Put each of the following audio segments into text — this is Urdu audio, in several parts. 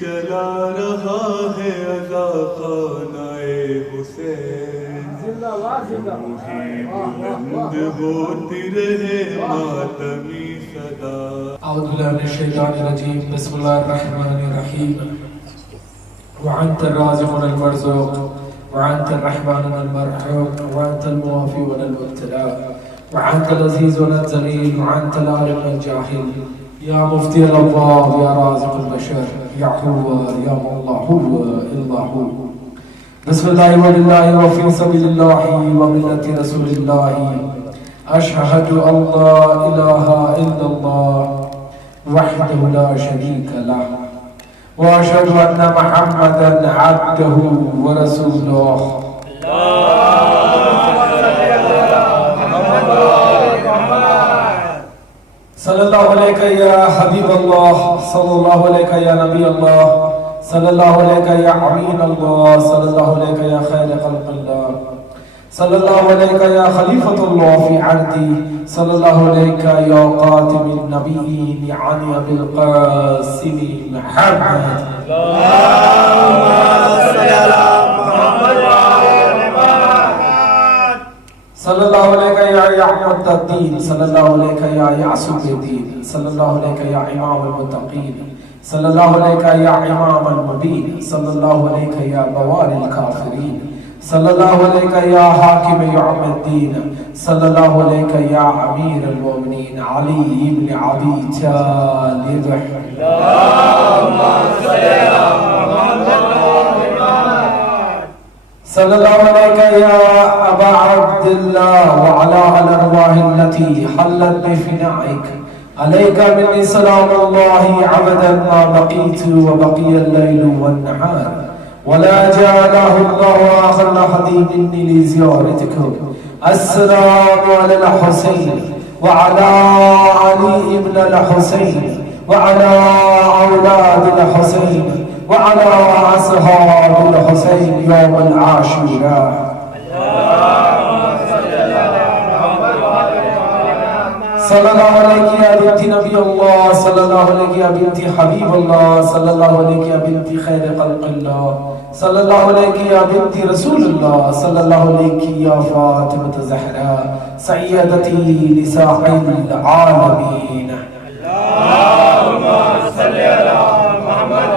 چلا رہا ہے عزا خانہ حسین، روحی بلند ہوتی رہے ماتمی صدا۔ اعوذ باللہ من الشیطان الرجیم، بسم اللہ الرحمن الرحیم۔ وعنت الرازق المرزوق، وعنت الرحمن المرحوم، وعنت الموافي ولا المبتلى، وعنت العزيز ولا الذليل، وعنت العالم الجاهل، يا مفتي الأبواب، يا رازق البشر، يا حوار، يا من لا هو إلا هو۔ بسم الله ولله وفي سبيل الله وملة رسول الله، أشهد أن لا إله إلا الله وحده لا شريك له، وأشهد أن محمدا عبده ورسوله۔ صلی اللہ علیہ یا حبیب اللہ، صلی اللہ علیہ یا نبی اللہ، صلی اللہ علیہ یا امین اللہ، صلی اللہ علیہ یا خیر خلق اللہ، صلی اللہ علیہ یا خلیفۃ اللہ فی عرضی، صلی اللہ علیہ یا قاتم النبیین علی ابی القاسم محمد۔ صلی اللہ علیہ یا احمد الدین، صلی اللہ علیہ یا یعصم الدین، صلی اللہ علیہ یا امام المتقین، صلی اللہ علیہ یا امام المبین، صلی اللہ علیہ یا بوار الکافرین، صلی اللہ علیہ یا حاکم یوم الدین، صلی اللہ علیہ یا امیر المومنین علی ابن ابی طالب۔ صلی اللہ علیہ یا ابا عبد اللہ وعلا الارواح التي حلت بفنائک، علیک منی سلام اللہ عبدا ما بقیت وبقی اللیل والنہار، ولا جعله الله آخر لحظی منی لزیارتکم۔ السلام علی الحسین وعلى علی ابن الحسین وعلى اولاد الحسین وعلى أصحاب الحسين يوم العاشوراء۔ صلی اللہ علیہ یا بنت نبی اللہ، صلی اللہ علیہ یا بنت حبیب اللہ، صلی اللہ علیہ یا بنت خیر خلق اللہ، صلی اللہ علیہ یا بنت رسول اللہ، صلی اللہ علیہ یا فاطمۃ الزہرا سیدتی نساء العالمین۔ اللہم صلی علی محمد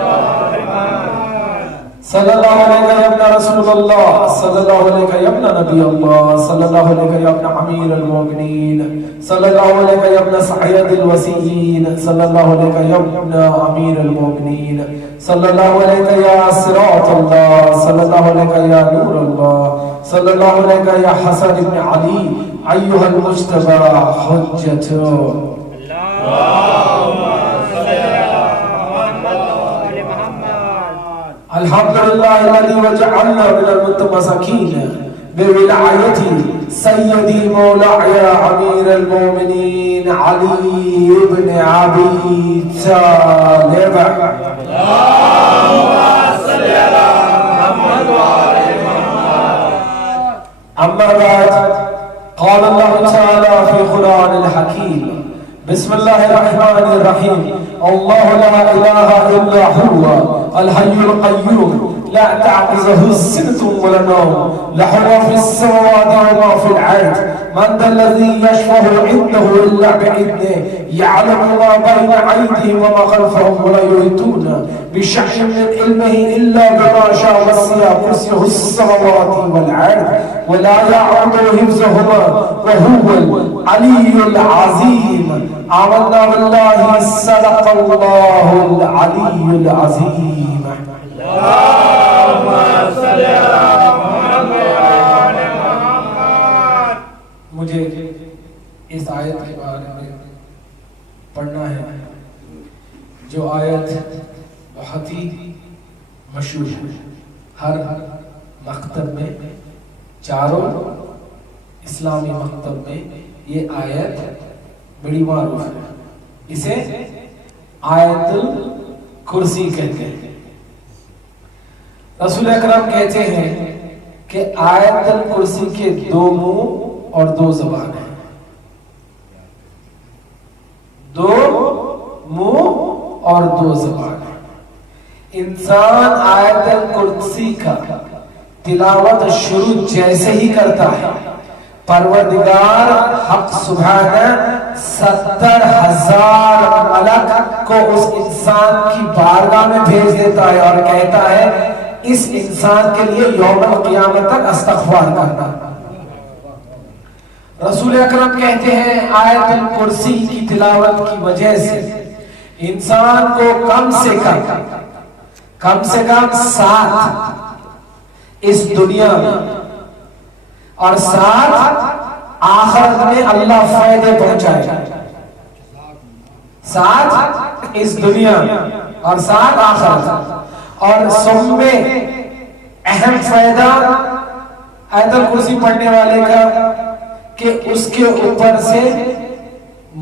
صلی اللہ علیہ یا ابن رسول اللہ، صلی اللہ علیہ یا ابن نبی اللہ، صلی اللہ علیہ یا ابن امیر المومنین، صلی اللہ علیہ یا ابن سعید الوسیین، صلی اللہ علیہ یا ابن امیر المومنین، صلی اللہ علیہ یا صراط اللہ، صلی اللہ علیہ یا نور اللہ، صلی اللہ علیہ یا حسن ابن علی ایھا المجتبی حجت۔ الحمدللہ الذی وجعلنا من المتمسکین بولایت سیدی مولائی امیر المومنین علی ابن ابی طالب۔ اما بعد، قال اللہ تعالی فی قرآن الحکیم، بسم اللہ الرحمن الرحیم، اللہ لا الہ الا هو الحي القيوم لا تعقزه سنة ولا نوم، له ما في السماوات وما في الأرض، من ذا الذي يشفع عنده إلا بإذنه، يعلم ما بين أيديهم وما خلفهم ولا يحيطون بشيء من علمه إلا بما شاء، وسع كرسيه السماوات والأرض ولا يعوده حفظهما وهو العلي العظيم۔ آمنا بالله، صدق الله العلي العظيم۔ اللهم صل على محمد۔ مجھے اس آیت کے بارے میں پڑھنا ہے، جو آیت بہت ہی مشہور ہے، ہر مکتب میں، چاروں اسلامی مکتب میں یہ آیت بڑی معروف ہے۔ اسے آیت الکرسی کہتے ہیں۔ رسول اکرم کہتے ہیں کہ آیت الکرسی کے دو منہ اور دو زبان ہیں، دو منہ اور دو زبان ہیں۔ انسان آیت الکرسی کا تلاوت شروع جیسے ہی کرتا ہے پروردگار حق سبحانہ 70,000 ملک کو اس انسان کی بارگاہ میں بھیج دیتا ہے اور کہتا ہے اس انسان کے لیے یوم القیامت تک استغفار کرنا. رسول اکرم کہتے ہیں آیت الکرسی کی تلاوت کی وجہ سے انسان کو کم سے کم 7 اس دنیا میں اور 7 آخرت میں اللہ فائدے پہنچائے. 7 اس دنیا میں اور 7 آخرت. اور سب میں اہم فائدہ آیت الکرسی پڑھنے والے کا کہ اس کے اوپر سے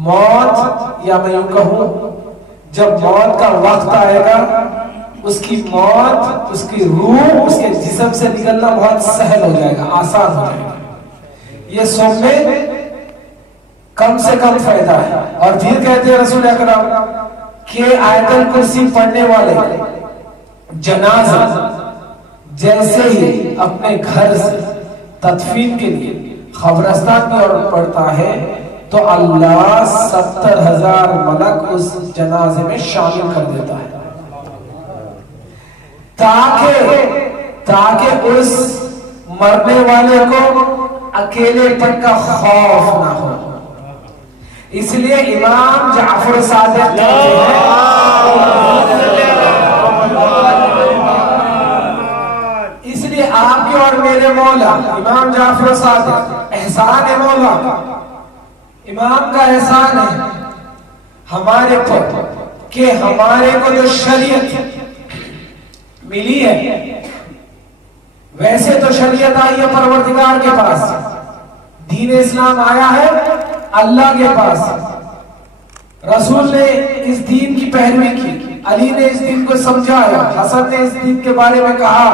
موت، یا میں یوں کہوں جب موت کا وقت آئے گا اس کی موت، اس کی روح اس کے جسم سے نکلنا بہت سہل ہو جائے گا، آسان ہو جائے گا. یہ سب میں کم سے کم فائدہ ہے. اور پھر کہتے ہیں رسول اکرم کہ آیت الکرسی پڑھنے والے جنازہ جیسے ہی اپنے گھر سے تدفین کے لیے قبرستان کی اور پڑھتا ہے تو اللہ 70,000 ملک اس جنازے میں شامل کر دیتا ہے تاکہ اس مرنے والے کو اکیلے پن کا خوف نہ ہو. اس لیے امام جعفر صادق کہتے ہیں، اس لیے آپ کے اور میرے مولا امام جعفر صادق احسان مولا، امام کا احسان ہے ہمارے پر کہ ہمارے کو جو شریعت ملی ہے، ویسے تو شریعت آئی ہے پروردگار کے پاس، دین اسلام آیا ہے اللہ کے پاس، رسول نے اس دین کی پیروی کی، علی نے اس دین کو سمجھایا، حسن نے اس دین کے بارے میں کہا،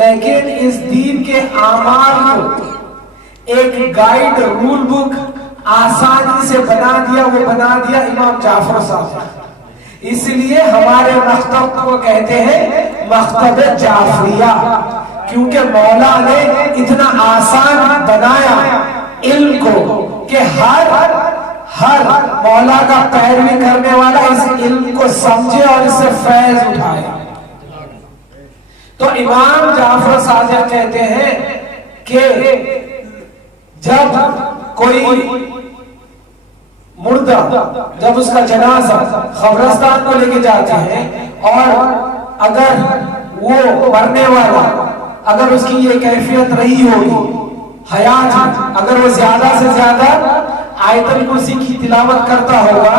لیکن اس دین کے اعمال کو ایک گائیڈ رول بک آسانی سے بنا دیا امام جعفر صاحب. اس لیے ہمارے مکتب کو کہتے ہیں مکتب جعفریہ، کیونکہ مولا نے اتنا آسان بنایا علم کو کہ ہر مولا کا پیروی کرنے والا اس علم کو سمجھے اور اس سے فیض اٹھائے. تو امام جعفر صادق کہتے ہیں کہ جب کوئی مردہ، جب اس کا جنازہ قبرستان کو لے کے جاتے ہیں اور اگر وہ مرنے والا، اگر اس کی یہ کیفیت رہی ہوگی حیات، اگر وہ زیادہ سے زیادہ آیت الکرسی کی تلاوت کرتا ہوگا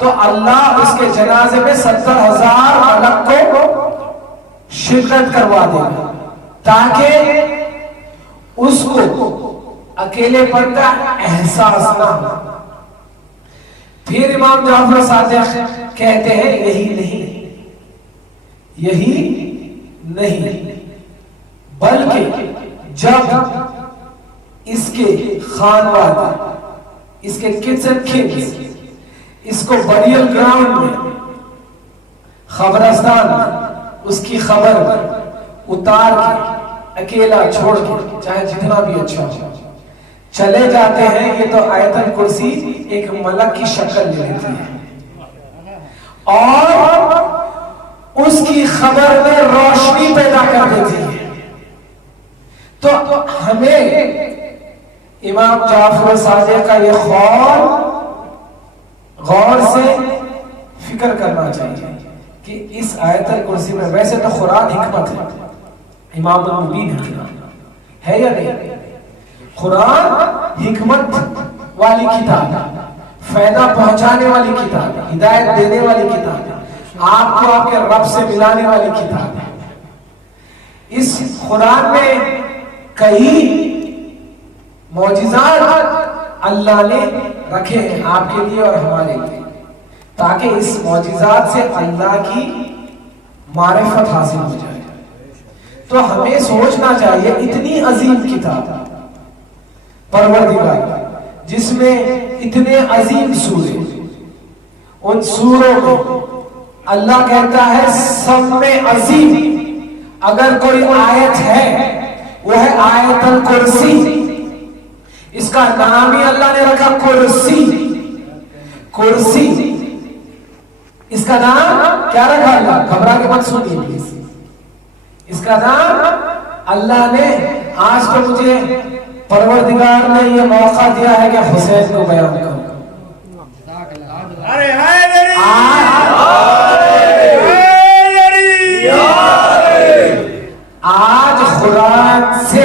تو اللہ اس کے جنازے میں 70,000 ملک کو شرکت کروا دے گا تاکہ اس کو اکیلے پن کا احساس نہ ہو. پھر امام جعفر صادق کہتے ہیں یہی نہیں بلکہ جب اس کے خانوادہ، اس کے کچن کھنس اس کو بریل گراؤنڈ میں، قبرستان میں اس کی خبر اتار کے اکیلا چھوڑ کے، چاہے جتنا بھی اچھا ہو، چلے جاتے ہیں. یہ تو آیت الکرسی ایک ملک کی شکل لے لیتی ہے اور اس کی خبر میں روشنی پیدا کر دیتی ہے. تو ہمیں امام جعفر صادق کا یہ غور سے فکر کرنا چاہیے کہ اس آیت الکرسی میں، ویسے تو قرآن حکمت ہے، امام المبین حکمت ہے یا نہیں؟ قرآن حکمت والی کتاب، فائدہ پہنچانے والی کتاب، ہدایت دینے والی کتاب، آپ کو آپ کے رب سے ملانے والی کتاب ہے. اس قرآن میں کئی معجزات اللہ نے رکھے ہیں آپ کے لیے اور ہمارے لیے، تاکہ اس معجزات سے اللہ کی معرفت حاصل ہو جائے. تو ہمیں سوچنا چاہیے اتنی عظیم کتاب پروردگار جس میں اتنے عظیم سورے، ان سوروں میں اللہ کہتا ہے سب میں عظیم اگر کوئی آیت ہے وہ ہے آیت الکرسی. اس کا نام ہی اللہ نے رکھا کرسی. کرسی اس کا نام کیا رکھا اللہ؟ گھبرا کے مت سنیے پلیز. اس کا نام اللہ نے آج تو مجھے پروردگار نے یہ موقع دیا ہے کہ حسین کو بیان کروں. آج قرآن سے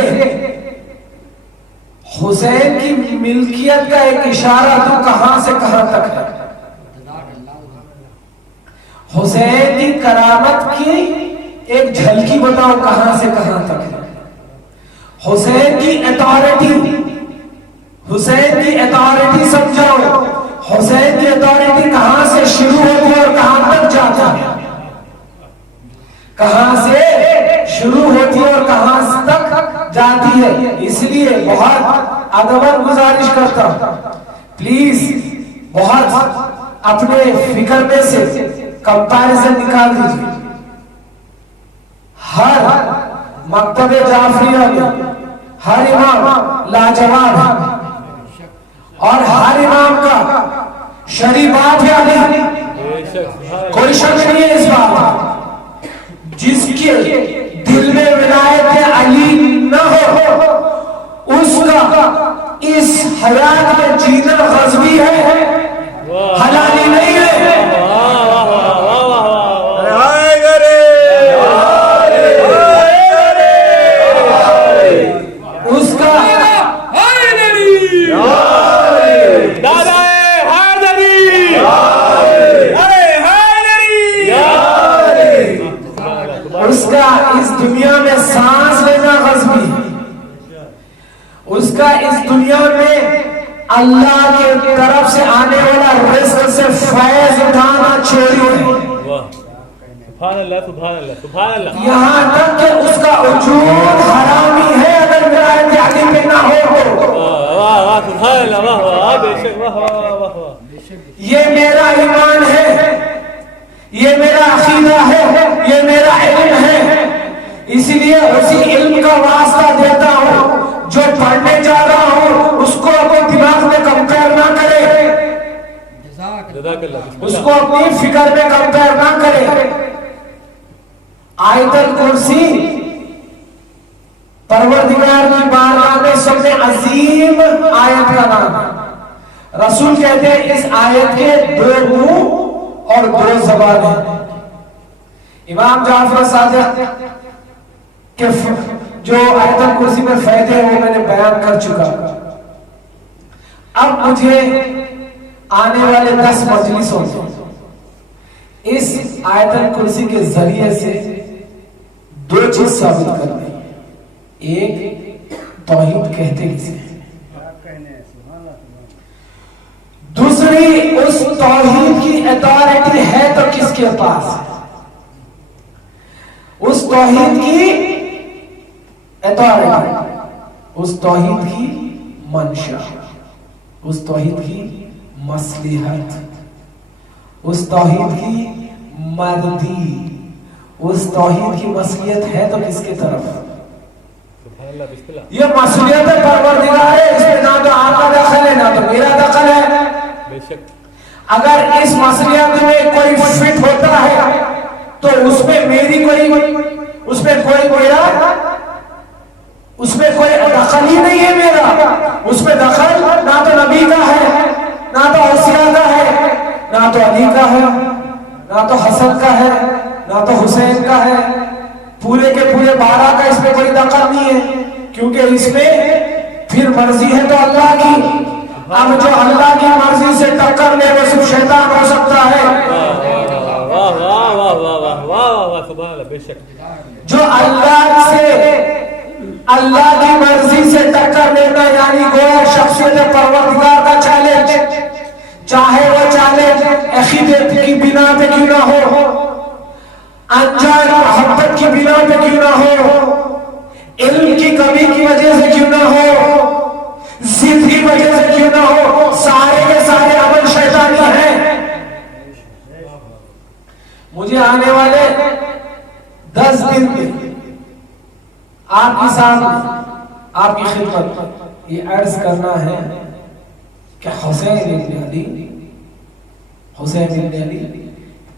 حسین کی ملکیت کا ایک اشارہ تو کہاں سے کہاں تک ہے. حسین کی کرامت کی ایک جھلکی بتاؤ کہاں سے کہاں تک ہے. حسین کی اتھارٹی، حسین کی اتھارٹی سمجھاؤ. حسین کی اتھارٹی کہاں سے شروع ہوتی ہے اور کہاں تک جاتا ہے. کہاں سے شروع ہوتی ہے اور کہاں تک جاتی ہے. اس لیے بہت ادباً گزارش کرتا ہوں پلیز بہت اپنے فکر میں سے کمپیریزن نکال دیجیے. ہر مکتب جعفریہ میں ہر امام لاجواب ہے اور ہر امام کا شریعت ہے علی. کوئی شک نہیں ہے اس بات. جس کے دل میں ولایت علی نہ ہو اس کا اس حیات میں جینا غضبی ہے، حلالی نہیں ہے. اس کا اس کا اس دنیا میں سانس لینا غضبی ہے. اس کا اس دنیا میں اللہ کی طرف سے آنے والا رزق سے فیض اٹھانا چوری ہے. سبحان اللہ سبحان اللہ سبحان اللہ. یہاں تک کہ اس کا وجود حرامی ہے اگر ولایت علی پہ نہ ہو. واہ واہ سبحان اللہ واہ واہ بے شک واہ واہ واہ. یہ میرا ایمان ہے، یہ میرا عقیدہ ہے، یہ میرا علم ہے. اسی لیے اسی علم کا واسطہ دیتا ہوں. جو پڑھنے جا رہا ہوں اس کو اپنے دماغ میں کمپیئر نہ کرے، اس کو اپنی فکر میں کمپیئر نہ کرے. آیت الکرسی پروردگار کی بارگاہ میں سب سے عظیم آیت کا نام ہے. رسول کہتے ہیں اس آیت کے دو منہ اور دو زبان ہیں. امام جعفر صادق کہ جو آیت الکرسی میں فائدے ہیں وہ میں نے بیان کر چکا. اب مجھے آنے والے 10 مجلسوں اس آیت الکرسی کے ذریعے سے 2 چیز ثابت کرنی ہے. ایک توحید کہتے کسے ہیں، دوسری اس توحید کی اتھارٹی ہے تو کس کے پاس ہے. اس توحید کی اتھارٹی، اس توحید کی منشا، اس توحید کی مصلحت، اس توحید کی مردی، اس توحید کی مصلحت ہے تو کس کی طرف. یہ مصلحت پروردگار ہے، اس میں نہ تو آپ کا دخل ہے نہ تو میرا دخل ہے. اگر اس مصلحت میں کوئی فٹ ہوتا ہے تو اس میں میری کوئی، اس میں کوئی میرا، اس میں کوئی دخل ہی نہیں ہے میرا. اس میں دخل نہ تو نبی کا ہے، نہ تو اوصیاء کا ہے، نہ تو علی کا ہے، نہ تو حسن کا ہے، نہ تو حسین کا ہے. پورے کے پورے 12 کا اس میں کوئی دخل نہیں ہے کیونکہ اس میں پھر مرضی ہے تو اللہ کی. اب جو اللہ کی مرضی سے ٹکر لے وہ صرف شیطان ہو سکتا ہے. جو اللہ سے، اللہ کی مرضی سے ٹکر لینا یعنی گویا شخصیت پروردگار کا چیلنج، چاہے وہ چیلنج عقیدت کی بنا پہ کیوں نہ ہو، انجان محبت کی بنا پہ کیوں نہ ہو، علم کی کمی کی وجہ سے کیوں نہ ہو، ضد کی وجہ سے کیوں نہ ہو، سارے کے سارے عمل شیطانی ہیں. دن میں آپ کے سامنے آپ کی خدمت یہ عرض کرنا ہے کہ حسین ابن علی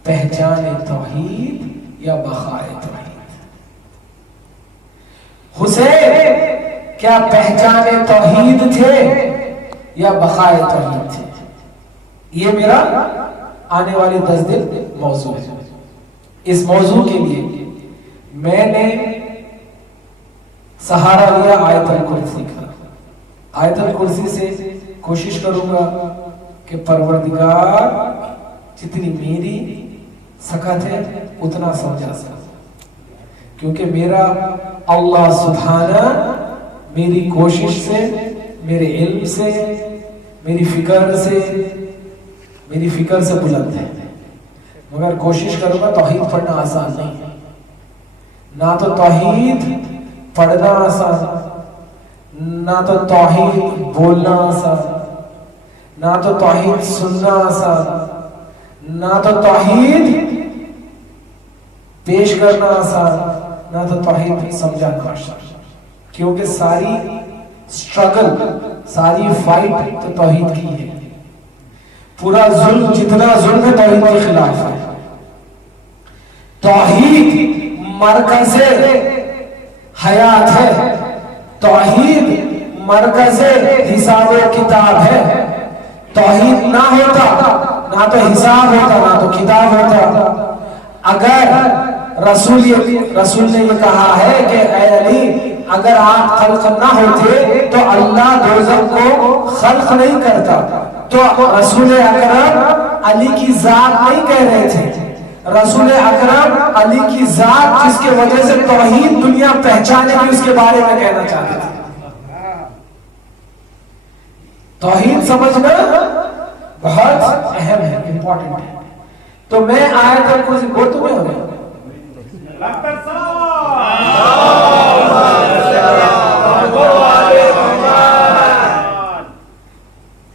پہچان توحید یا بقائے توحید؟ حسین کیا پہچان توحید تھے یا بقائے توحید تھے؟ یہ میرا آنے والی 10 دن موضوع ہے. اس موضوع کے لیے میں نے سہارا لیا آیت الکرسی کا. آیت الکرسی سے کوشش کروں گا کہ پروردگار جتنی میری سکت ہے اتنا سمجھا سکتا، کیونکہ میرا اللہ سبحانہ میری کوشش سے، میرے علم سے، میری فکر سے بلند ہے. مگر کوشش کروں گا. توحید پڑھنا آسان نہیں ہے، نہ تو توحید پڑھنا آسان، نہ تو توحید بولنا آسان، نہ تو توحید سننا آسان، نہ تو توحید پیش کرنا آسان، نہ تو توحید سمجھانا آسان. کیونکہ ساری سٹرگل، ساری فائٹ تو توحید کی ہے. پورا ظلم، جتنا ظلم ہے توحید کے خلاف ہے. توحید مرکز حیات ہے، توحید مرکز حساب و کتاب ہے. توحید نہ ہوتا نہ تو حساب ہوتا نہ تو کتاب ہوتا. اگر رسول نے یہ کہا ہے کہ اے علی اگر آپ خلق نہ ہوتے تو اللہ دوزخ کو خلق نہیں کرتا. تو رسول اکرم علی کی ذات نہیں کہہ رہے تھے. رسول اکرم علی کی ذات جس کی وجہ سے توحید دنیا پہچانے کی اس کے بارے میں کہنا چاہتے تھے. توحید سمجھنا بہت اہم ہے، امپورٹنٹ ہے. تو میں آیت الکرسی وہ تمہیں ہو رہا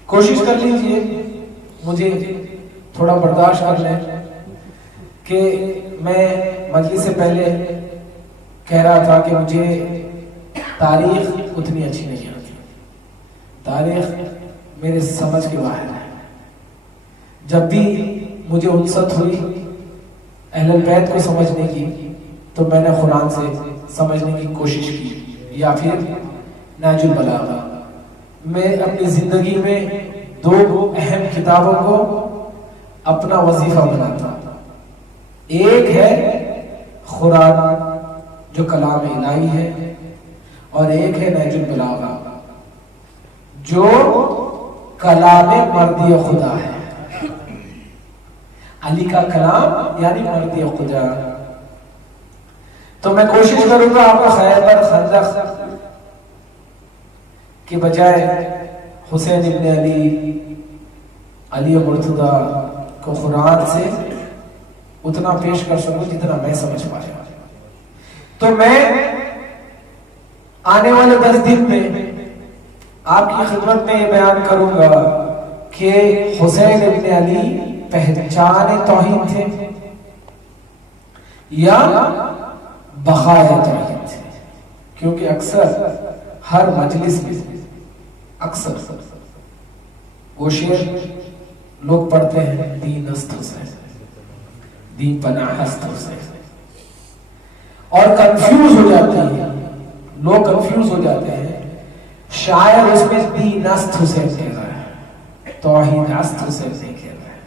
کوشش کر لیجئے، مجھے تھوڑا برداشت کر لیں کہ میں مجلس سے پہلے کہہ رہا تھا کہ مجھے تاریخ اتنی اچھی نہیں آتی. تاریخ میرے سمجھ کے باہر ہے. جب بھی مجھے انست ہوئی اہل البیت کو سمجھنے کی تو میں نے قرآن سے سمجھنے کی کوشش کی یا پھر نہج البلاغہ. میں اپنی زندگی میں 2 اہم کتابوں کو اپنا وظیفہ بناتا. ایک ہے قرآن جو کلام الہی ہے، اور ایک ہے نہج البلاغہ جو کلام مردی خدا ہے. علی کا کلام یعنی مردی خدا. تو میں کوشش کروں گا آپ کو خیبر خندق کی بجائے حسین ابن علی مرتضیٰ کو قرآن سے اتنا پیش کر سکوں جتنا میں سمجھ پایا. تو میں آنے والے 10 دن میں آپ کی خدمت میں یہ بیان کروں گا کہ حسین ابن علی پہچان توحید تھے یا بقائے توحید تھے. کیونکہ اکثر ہر مجلس میں اکثر وہ شعر لوگ پڑھتے ہیں، دین است حسین، دین پناہ است حسین، اور کنفیوز ہو جاتے ہیں لوگ، کنفیوز ہو جاتے ہیں. شاعر اس میں دین است حسین کہہ رہا ہے، توحید است حسین نہیں کہہ رہا ہے.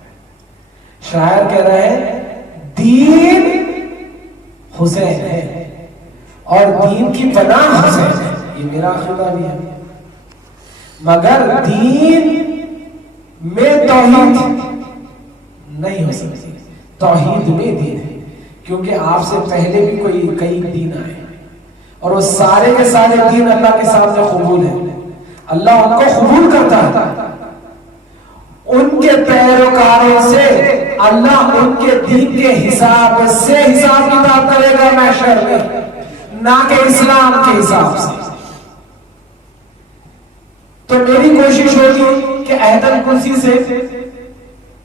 شاعر کہہ رہے ہیں دین حسین ہے اور دین کی پناہ حسین ہے. یہ میرا عقیدہ بھی ہے. مگر دین میں توحید نہیں ہو سکتی. توحید میں دین ہے، کیونکہ آپ سے پہلے بھی کئی دین آئے اور وہ سارے کے سارے دین اللہ کے سامنے قبول ہیں. اللہ ان کو قبول کرتا ہے. ان کے پیروکاروں سے اللہ ان کے دین کے حساب سے حساب کتاب کرے گا محشر میں، نہ کہ اسلام کے حساب سے. تو میری کوشش ہوگی کہ آیت الکرسی سے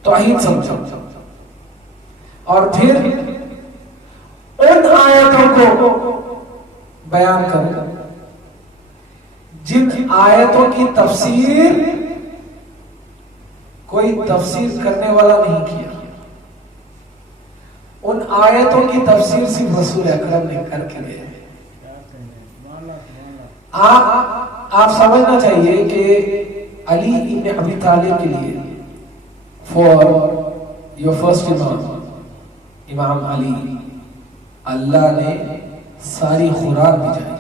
توحید سمجھو اور پھر ان آیتوں کو بیان کروں جن آیتوں کی تفسیر کوئی تفسیر کرنے والا نہیں کیا، ان آیتوں کی تفسیر صرف رسول اکرم نے کر کے دے۔ آپ سمجھنا چاہیے کہ علی ابن ابی طالب کے لیے فار یور فرسٹ امام علی اللہ نے ساری قرآن بھیجائی۔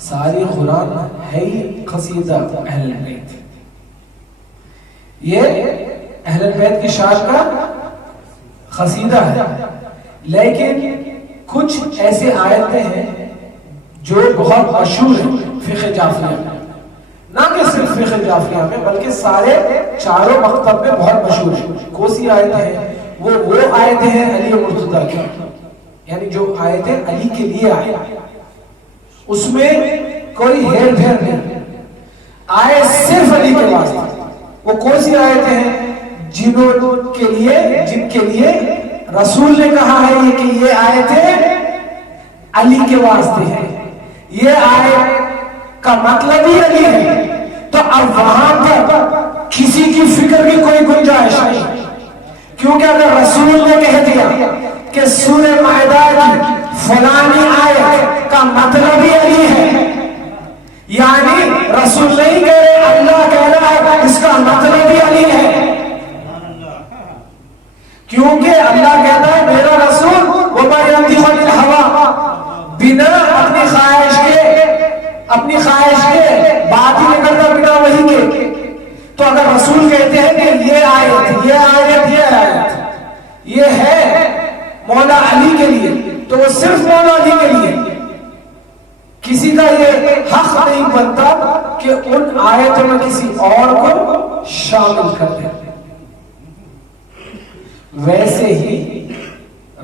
ساری قرآن ہے ہی قصیدہ اہل بیت، یہ اہل بیت کی شان کا قصیدہ ہے، لیکن کچھ ایسے آیتیں ہیں جو بہت مشہور ہیں فقہ جعفریہ میں، نہ کہ صرف فقہ جعفریہ میں بلکہ سارے چاروں مکتب میں بہت مشہور ہیں۔ کون سی آیتیں ہیں؟ وہ آیتیں ہیں علی مرتضیٰ کی، یعنی جو آیتیں علی کے لیے آئے، اس میں کوئی ہیر پھیر نہیں، آئے صرف علی کے واسطے۔ وہ کون سی آیتیں ہیں؟ جن کے لیے رسول نے کہا ہے کہ یہ آیتیں علی کے واسطے ہیں، یہ آیت کا مطلب ہی علی ہے، تو اب وہاں پر کسی کی فکر کی کوئی گنجائش نہیں، کیونکہ اگر رسول نے کہہ دیا کہ سورہ مائدہ کی فلانی آیت کا مطلب ہی علی ہے، یعنی رسول نہیں کہہ رہے، اللہ کہہ رہا ہے اس کا مطلب ہی علی ہے، کیونکہ اللہ کہتا ہے میرا رسول وما ينطق عن الهوى، بنا اپنی خواہش کے بات ہی نہیں کرتا، بنا وحی کے۔ تو اگر رسول کہتے ہیں کہ یہ آیت یہ ہے مولا علی کے لیے، تو وہ صرف مولا علی کے لیے، کسی کا یہ حق نہیں بنتا کہ ان آیتوں میں کسی اور کو شامل کر دیں۔ ویسے ہی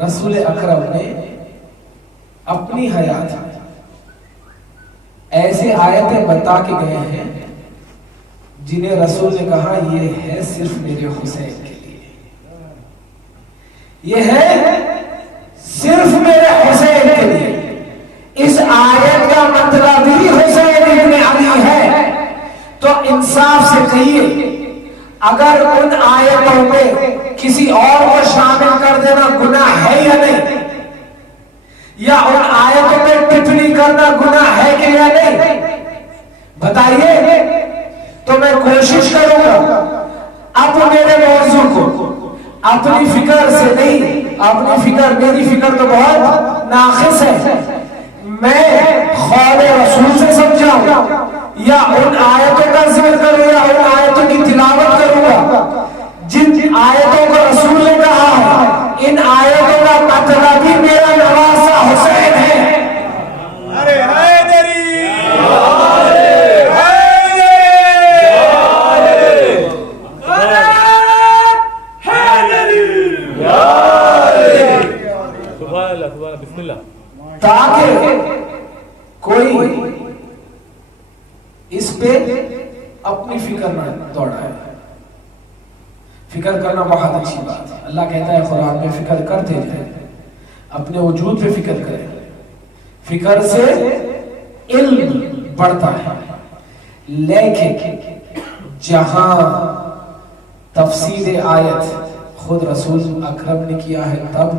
رسول اکرم نے اپنی حیات میں ایسے آیتیں بتا کے گئے ہیں جنہیں رسول نے کہا یہ ہے صرف میرے حسین کے لیے، یہ ہے صرف میرے حسین کے لیے، اس آیت کا مطلب ہی حسین ابن علی ہے۔ تو انصاف سے کہیے اگر ان آیتوں میں کسی اور کو شامل کر دینا گناہ ہے یا نہیں، یا ان آیتوں میں ٹپنی کرنا گناہ ہے کہ یا نہیں، بتائیے۔ تو میں کوشش کروں گا اب میرے موضوع کو اپنی فکر سے نہیں، اپنی فکر میری فکر تو بہت ناقص ہے، میں قول رسول سے سمجھاؤں یا ان آیتوں کا ذکر کروں یا ان آیتوں کی تلاوت کروں گا جن آیتوں کو رسول نے کہا ہے ان آیتوں کا مطلب بھی میرا نواسہ حسین ہے۔ ارے حیدری بسم اللہ، تاکہ کوئی اس پہ اپنی فکر نہ دوڑائے۔ فکر کرنا بہت اچھی بات ہے، اللہ کہتا ہے قرآن میں فکر کرتے جائیں، اپنے وجود پہ فکر کریں، فکر سے علم بڑھتا ہے۔ لیکن جہاں تفسیر آیت خود رسول اکرم نے کیا ہے تب،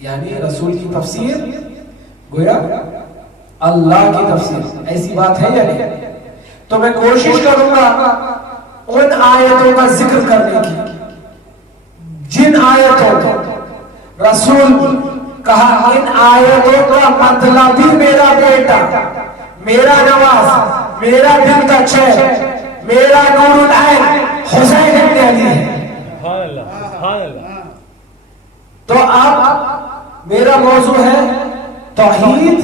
یعنی رسول کی تفسیر گویا اللہ کی تفسیر، ایسی بات ہے یا نہیں؟ تو میں کوشش کروں گا ان آیتوں کا ذکر کرنے کی جن آیتوں کو رسول کہا ان آیتوں کا مطلب بھی میرا بیٹا، میرا نواز، میرا دل کا چین، میرا نور العین حسین ابن علی ہے۔ سبحان اللہ، سبحان اللہ۔ تو اب میرا موضوع ہے توحید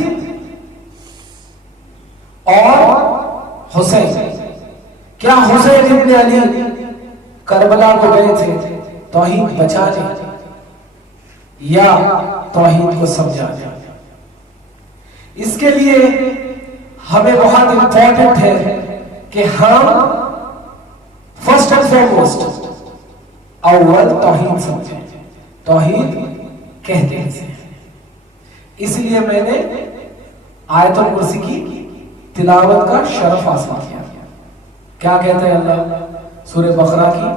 اور حسین۔ کیا حسین ابن علی کربلا کو گئے تھے توحید بچانے یا توحید کو سمجھانے؟ اس کے لیے ہمیں بہت امپورٹنٹ ہے کہ ہم فرسٹ اینڈ فارموسٹ اول توحید سمجھیں۔ توحید کہتے ہیں اس لیے میں نے آیت الکرسی کی تلاوت کا شرف حاصل کیا. کیا کہتے ہیں اللہ سورہ بقرہ کی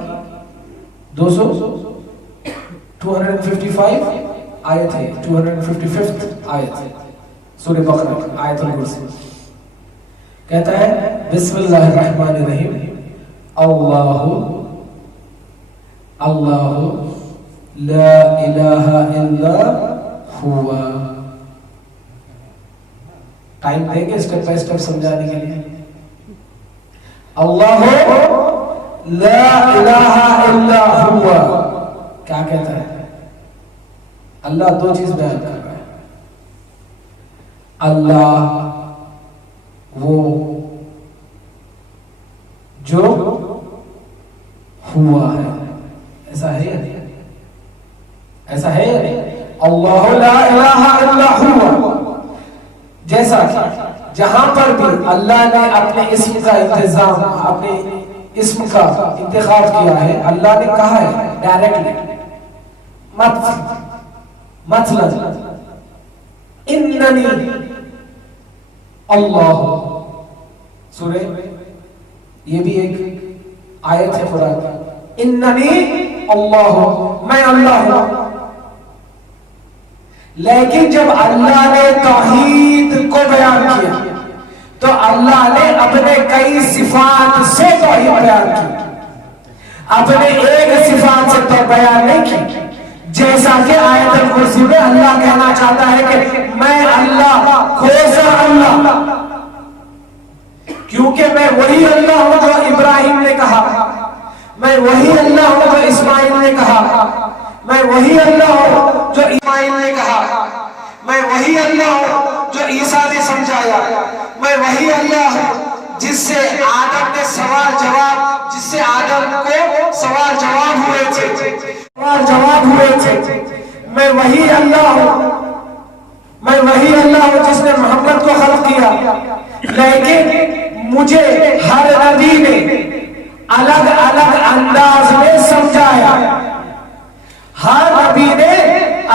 255 آیت ہے, 255 آیت ہے سورہ بقرہ کی آیت الکرسی. کہتا ہے بسم اللہ الرحمن الرحیم اللہ اللہ لا الہ الا ہوا. ٹائم دیں گے اسٹیپ بائی اسٹیپ سمجھانے کے لیے. اللہ لا الہ الا ہوا. کیا کہتا ہے اللہ؟ دو چیز بیان کر رہا ہے. اللہ وہ جو ہوا ہے. ایسا ہے یا نہیں؟ ایسا ہے یا نہیں؟ اللہ لا الہ الا ہوا. جیسا جہاں پر بھی اللہ نے اپنے اسم کا انتظام, اپنے اسم کا انتخاب کیا ہے, اللہ نے کہا ہے ڈائریکٹلی مثلا اننی اللہ. سورہ یہ بھی ایک آیت ہے قرآن کی, اننی اللہ میں اللہ ہوں. لیکن جب اللہ نے توحید کو بیان کیا تو اللہ نے اپنے کئی صفات سے توحید بیان کی, اپنے ایک صفات سے تو بیان نہیں کی. جیسا کہ آیت الکرسی میں اللہ کہنا چاہتا ہے کہ میں اللہ کوسا اللہ, کیونکہ میں وہی اللہ ہوں جو ابراہیم نے کہا, میں وہی اللہ ہوں جو اسماعیل نے کہا, میں وہی اللہ ہوں جو اسماعیل نے کہا, میں وہی اللہ ہوں جو عیسیٰ نے سمجھایا, میں وہی اللہ ہوں جس سے آدم نے سوال جواب, جس سے آدم کو سوال جواب ہوئے تھے. میں وہی اللہ ہوں, میں وہی اللہ ہوں جس نے محمد کو خلق کیا. لیکن مجھے ہر نبی نے الگ الگ انداز میں سمجھایا, ہر نبی نے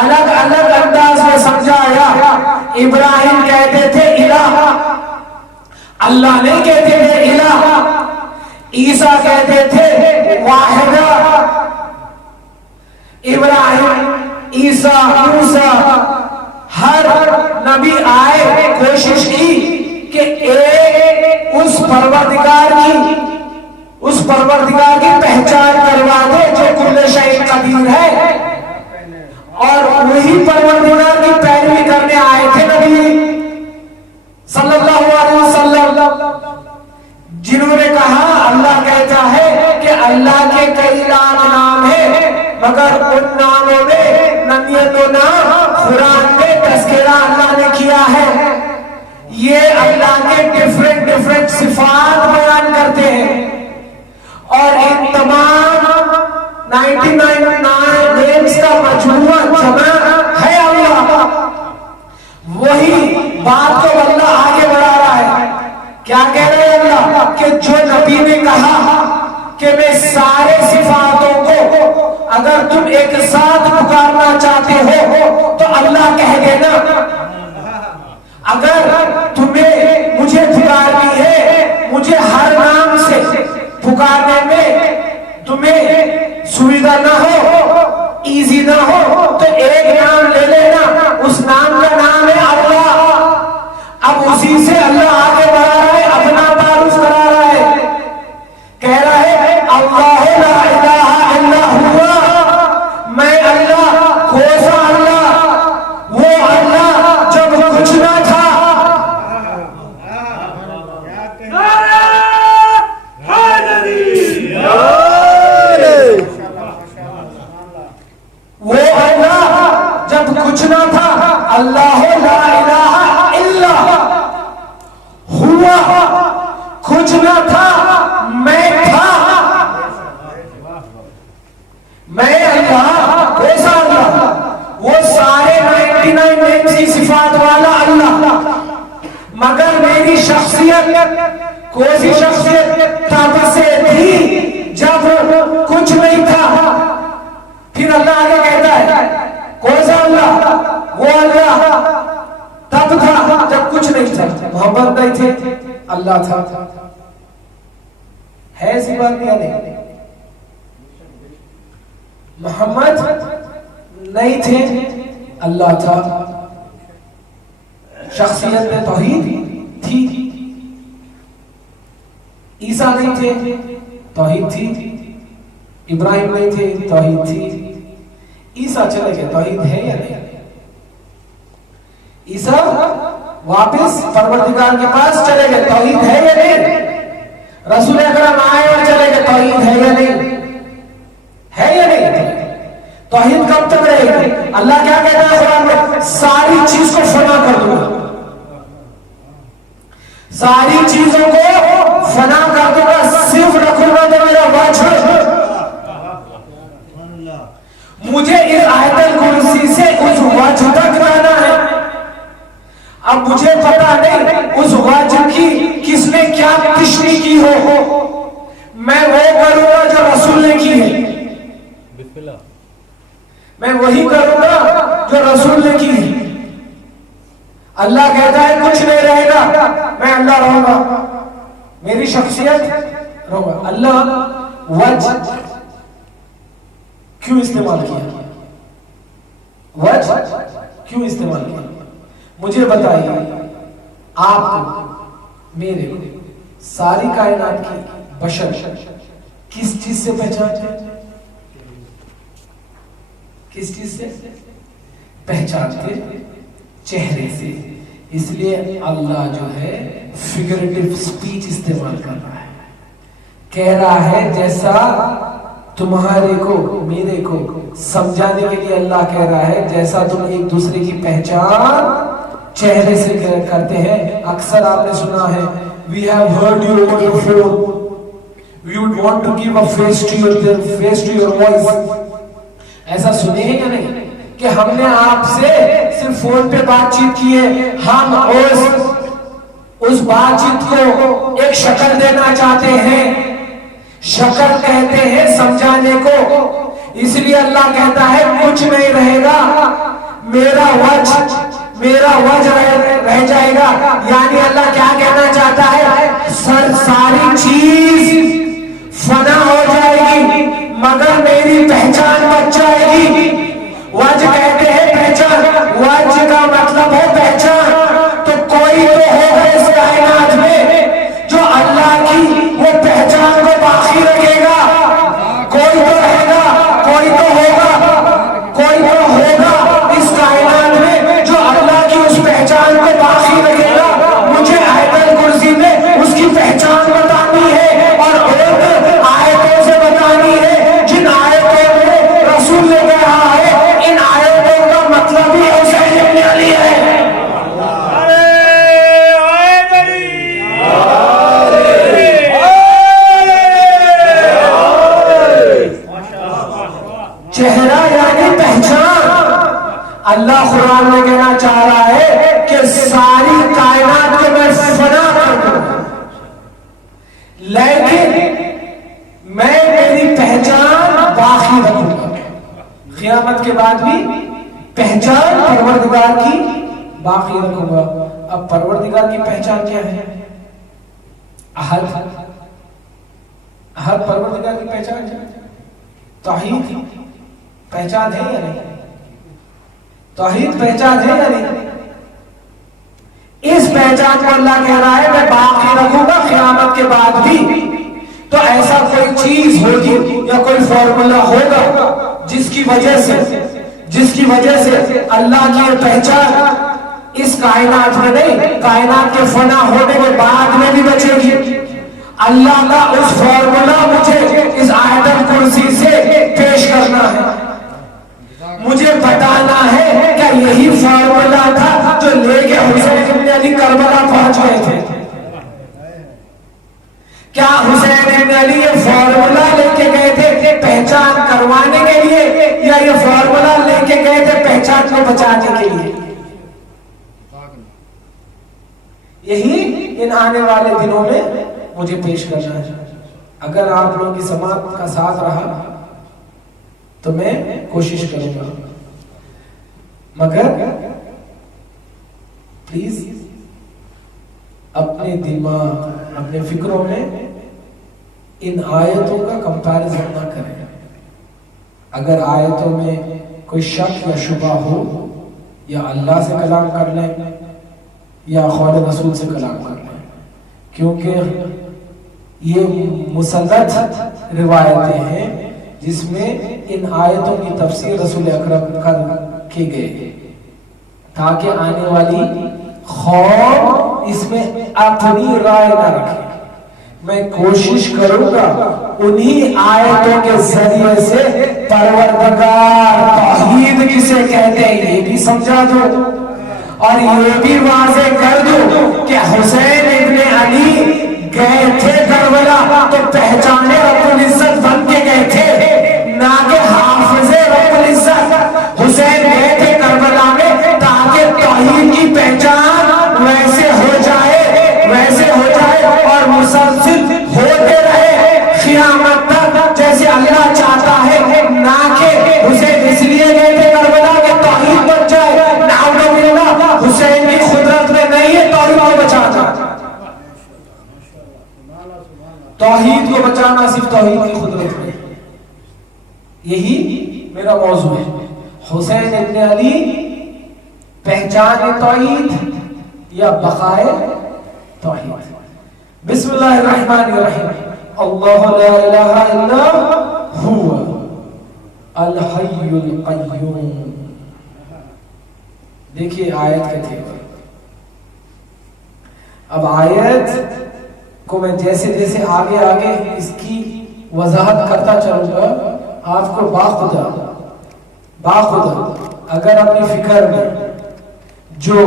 الگ الگ انداز میں سمجھایا. ابراہیم کہتے تھے الہ, اللہ نہیں کہتے تھے الہ. عیسیٰ کہتے تھے واحدہ. ابراہیم, عیسیٰ, موسیٰ, ہر نبی آئے کوشش کی کہ ایک اس پروردگار کی پہچان کروا دے جو کل شیء قدیر ہے, اور وہی پروردگار کی پیروی کرنے آئے تھے نبی صلی اللہ علیہ وسلم, جنہوں نے کہا اللہ کہتا ہے کہ اللہ کے کئی لاکھ نام ہیں مگر ان ناموں میں نمیت و نام قرآن میں تذکرہ اللہ نے کیا ہے. یہ اللہ کے ڈیفرنٹ صفات بیان کرتے ہیں, اور ان تمام 99 نیمز کا مجموعہ جمع ہے اللہ. وہی بات کو اللہ آگے بڑھا رہا ہے. کیا کہہ رہے ہیں اللہ؟ کہ جو نبی نے کہا کہ میں سارے صفاتوں کو اگر تم ایک ساتھ پکارنا چاہتے ہو تو اللہ کہہ دینا, اگر تمہیں مجھے پکارنی ہے, مجھے ہر نام سے پکارنے میں تمہیں سویدھا نہ ہو, ایزی نہ ہو, تو ایک نام لے لینا, اس نام کا نام ہے اللہ. اب اسی سے اللہ آگے بڑھا رہا ہے, اپنا تعارف کرا رہا ہے, کہہ رہا ہے اللہ لا الہ الا ہوا. میں اللہ کوسا اللہ, وہ اللہ جب کچھ نہ تھا. وہ اللہ جب کچھ نہ تھا, اللہ لا الہ الا ہوا. کچھ نہ تھا, میں تھا. میں اللہ کیسا اللہ, وہ سارے 99 صفات والا اللہ, مگر میری شخصیت کوئی سی شخصیت تب سے تھی جب کچھ نہیں تھا. پھر اللہ آگے کہتا ہے کون سا اللہ؟ وہ اللہ محمد نہیں تھے، اللہ تھا. ہے ایسی بات یا نہیں؟ محمد نہیں تھے، اللہ تھا. شخصیت میں توحید تھی. عیسیٰ نہیں تھے، توحید تھی. ابراہیم نہیں تھے، توحید تھی. عیسیٰ چلے گئے، توحید ہے یا نہیں؟ عیسیٰ واپس پروردگار کے پاس چلے گئے، توحید ہے یا نہیں؟ رسول اکرم آئے اور چلے گئے، توحید ہے یا نہیں؟ ہے یا نہیں؟ توحید کب تک رہے گی؟ اللہ کیا کہتا ہے قرآن میں؟ ساری چیز کو فنا کر دوں گا، ساری چیزوں کو فنا کر دوں گا، صرف رکھوں گا تو میرا وجہ. مجھے اس آیت الکرسی سے اس وجہ تک جانا ہے. اب مجھے پتا نہیں اس وجہ کی کس نے کیا تشریح کی ہو، میں وہ کروں گا جو رسول نے کی ہے. میں وہی کروں گا جو رسول نے کی ہے. اللہ کہتا ہے کچھ نہیں رہے گا، میں اللہ رہوں گا، میری شخصیت رہوں گا. اللہ وجہ کیوں استعمال کیا؟ وجہ کیوں استعمال کیا؟ مجھے بتائیے، آپ کو، میرے کو، ساری کائنات کی بشر کس چیز سے پہچانتے ہیں؟ کس چیز سے پہچانتے؟ چہرے سے. اس لیے اللہ جو ہے فگریٹو سپیچ استعمال کر رہا ہے. کہہ رہا ہے جیسا تمہارے کو میرے کو سمجھانے کے لیے اللہ کہہ رہا ہے جیسا تم ایک دوسرے کی پہچان چہرے سے کرتے ہیں. اکثر آپ نے سنا ہے we have heard you over the phone, we would want to give a face to your voice. ایسا سنے ہیں یا نہیں کہ ہم نے آپ سے صرف فون پہ بات چیت کی ہے، ہم اس بات چیت کو ایک شکل دینا چاہتے ہیں. شکل کہتے ہیں سمجھانے کو. اس لیے اللہ کہتا ہے کچھ نہیں رہے گا، میرا وجہ رہ جائے گا. یعنی اللہ کیا کہنا چاہتا ہے؟ ساری چیز فنا ہو جائے گی مگر میری پہچان بچ جائے گی. وجہ کہتے ہیں پہچان، وجہ کا مطلب ہے پہچان. تو کوئی تو ہوگا اس کائنات میں جو اللہ کی وہ پہچان کو باقی رکھے گا. کوئی تو رہے گا، کوئی تو ہوگا اس کائنات میں جو اللہ کی اس پہچان کو باقی رکھے گا. مجھے آیت الکرسی میں اس کی پہچان بتانی ہے اور آیتوں سے بتانی ہے جن آیتوں میں رسول نے کہا ہے ان آیتوں کا مطلب ہی حسین ابن علی ہے. چہرہ یعنی پہچان. اللہ قرآن میں کہنا چاہ رہا ہے کہ ساری کائنات کو میں فنا کر دوں لیکن میں میری پہچان باقی رکھوں گا. قیامت کے بعد بھی پہچان پروردگار کی باقی رکھوں گا. اب پروردگار کی پہچان کیا ہے؟ احد پروردگار کی پہچان کیا ہے؟ توحید پہچان ہے یا نہیں؟ توحید پہچان ہے یا نہیں؟ اس پہچان کو اللہ کہہ رہا ہے میں باقی رکھوں گا قیامت کے بعد بھی. تو ایسا کوئی چیز ہوگی یا کوئی فارمولا ہوگا جس کی وجہ سے اللہ کی پہچان اس کائنات میں نہیں، کائنات کے فنا ہونے کے بعد میں بھی بچے گی. اللہ کا اس فارمولا مجھے اس آیت الکرسی سے پیش کرنا ہے. مجھے بتانا ہے کہ یہی فارمولا تھا جو لے کے حسین ابن علی کربلا پہنچ گئے تھے. کیا حسین ابن علی یہ فارمولا لے کے گئے تھے پہچان کروانے کے لیے یا یہ فارمولا لے کے گئے تھے پہچان کو بچانے کے لیے؟ یہی ان آنے والے دنوں میں مجھے پیش کرنا ہے. اگر آپ لوگوں کی سماعت کا ساتھ رہا تو میں کوشش کروں گا، مگر پلیز اپنے دماغ اپنے فکروں میں ان آیتوں کا کمپیریزن نہ کریں. اگر آیتوں میں کوئی شک یا شبہ ہو یا اللہ سے کلام کر لیں یا قول رسول سے کلام کر لیں, کیونکہ یہ مسند روایتیں ہیں جس میں ان آیتوں کی تفسیر رسول اکرم کر کے گئے تاکہ آنے والی قوم اس میں اپنی رائے نہ رکھے. میں کوشش کروں گا انہی آیتوں کے ذریعے سے پروردگار توحید کسے کہتے ہیں یہ بھی سمجھا دوں اور یہ بھی واضح کر دوں کہ حسین ابن علی گئے تھے کربلا تو پہچانے رب العزت بن کے گئے تھے نہ کہ حافظ رب العزت. حسین گئے تھے کربلا میں تاکہ توحید کی پہچان ویسے ہو جائے اور مسلسل ہوتے رہے قیامت تک جیسے اللہ چاہتا ہے, نہ کہ حسین اس لیے گئے تھے کربلا کہ توحید بچ جائے. نعوذ باللہ, حسین کی قدرت میں نہیں ہے توحید کو بچانا. توحید کو بچانا صرف توحید کی قدرت میں. یہی میرا موضوع ہے. حسین ابن علی پہچان توحید یا بقائے توحید. بسم اللہ الرحمن الرحیم. اللہ لا الہ الا هو الحی القیوم. دیکھیے آیت کے تھے. اب آیت کو میں جیسے جیسے آگے اس کی وضاحت کرتا چلوں گا آپ کو باخدا اگر اپنی فکر میں جو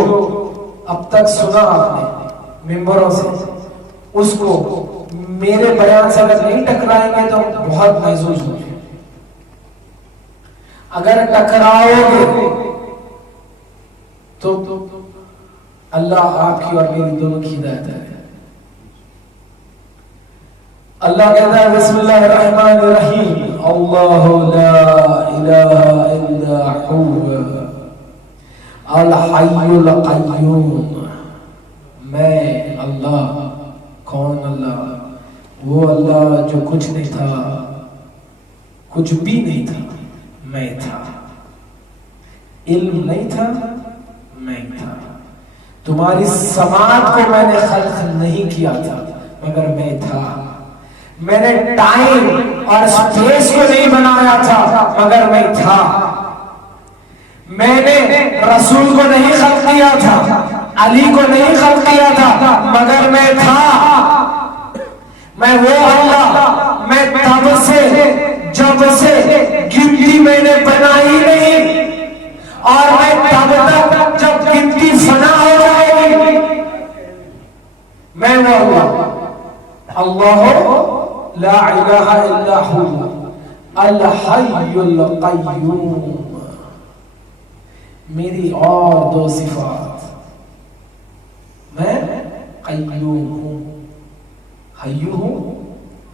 اب تک سنا آپ نے ممبروں سے اس کو میرے بیان سے اگر نہیں ٹکرائیں گے تو بہت محظوظ ہوں گے. اگر ٹکراؤ گے تو اللہ آپ کی اور میری دونوں کی ہدایت ہے. اللہ کہتا ہے بسم اللہ الرحمن الرحیم. اللہ لا الہ الا هو الحی القیوم. میں اللہ. کون اللہ؟ وہ اللہ جو کچھ نہیں تھا, کچھ بھی نہیں تھا, میں تھا. علم نہیں تھا, میں تھا. تمہاری سماعت کو میں نے خلق نہیں کیا تھا مگر میں تھا. میں نے ٹائم اور اسپیس کو نہیں بنایا تھا مگر میں تھا. میں نے رسول کو نہیں خلق کیا تھا, علی کو نہیں خلق کیا تھا مگر میں تھا. میں وہ اللہ, میں تب سے جب سے گنتی میں نے بنائی نہیں اور میں تب تک جب گنتی فنا ہو جائے گی. میں وہ اللہ لا الہ الا هو الحی القیوم. میری اور دو صفات, میں قیوم ہوں, حیو ہوں,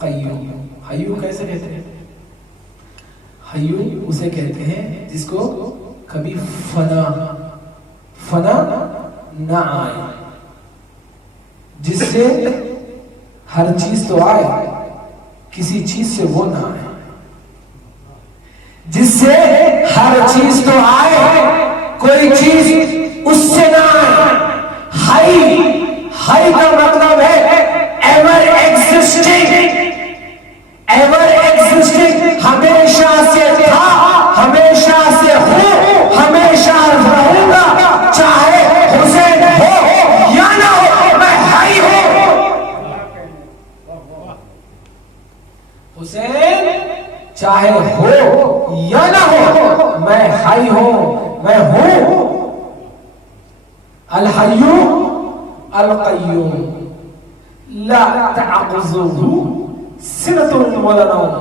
قیوم ہوں. حیو کیسے کہتے ہیں؟ حیو اسے کہتے ہیں جس کو کبھی فنا نہ آئے, جس سے ہر چیز تو آئے کسی چیز سے وہ نہ آئے. جس سے ہر چیز تو آئے کوئی چیز اس سے نہ آئے. ہائی کا مطلب ہے ایور ایگزسٹنگ. ہمیشہ سے تھا, ہمیشہ سے ہو, ہمیشہ رہوں گا, چاہے حسین ہو یا نہ ہو, میں ہائی ہوں. حسین چاہے ہو یا نہ ہو, میں ہائی ہوں, میں ہوں. الحی القیوم لا تأخذه سنة ولا نوم.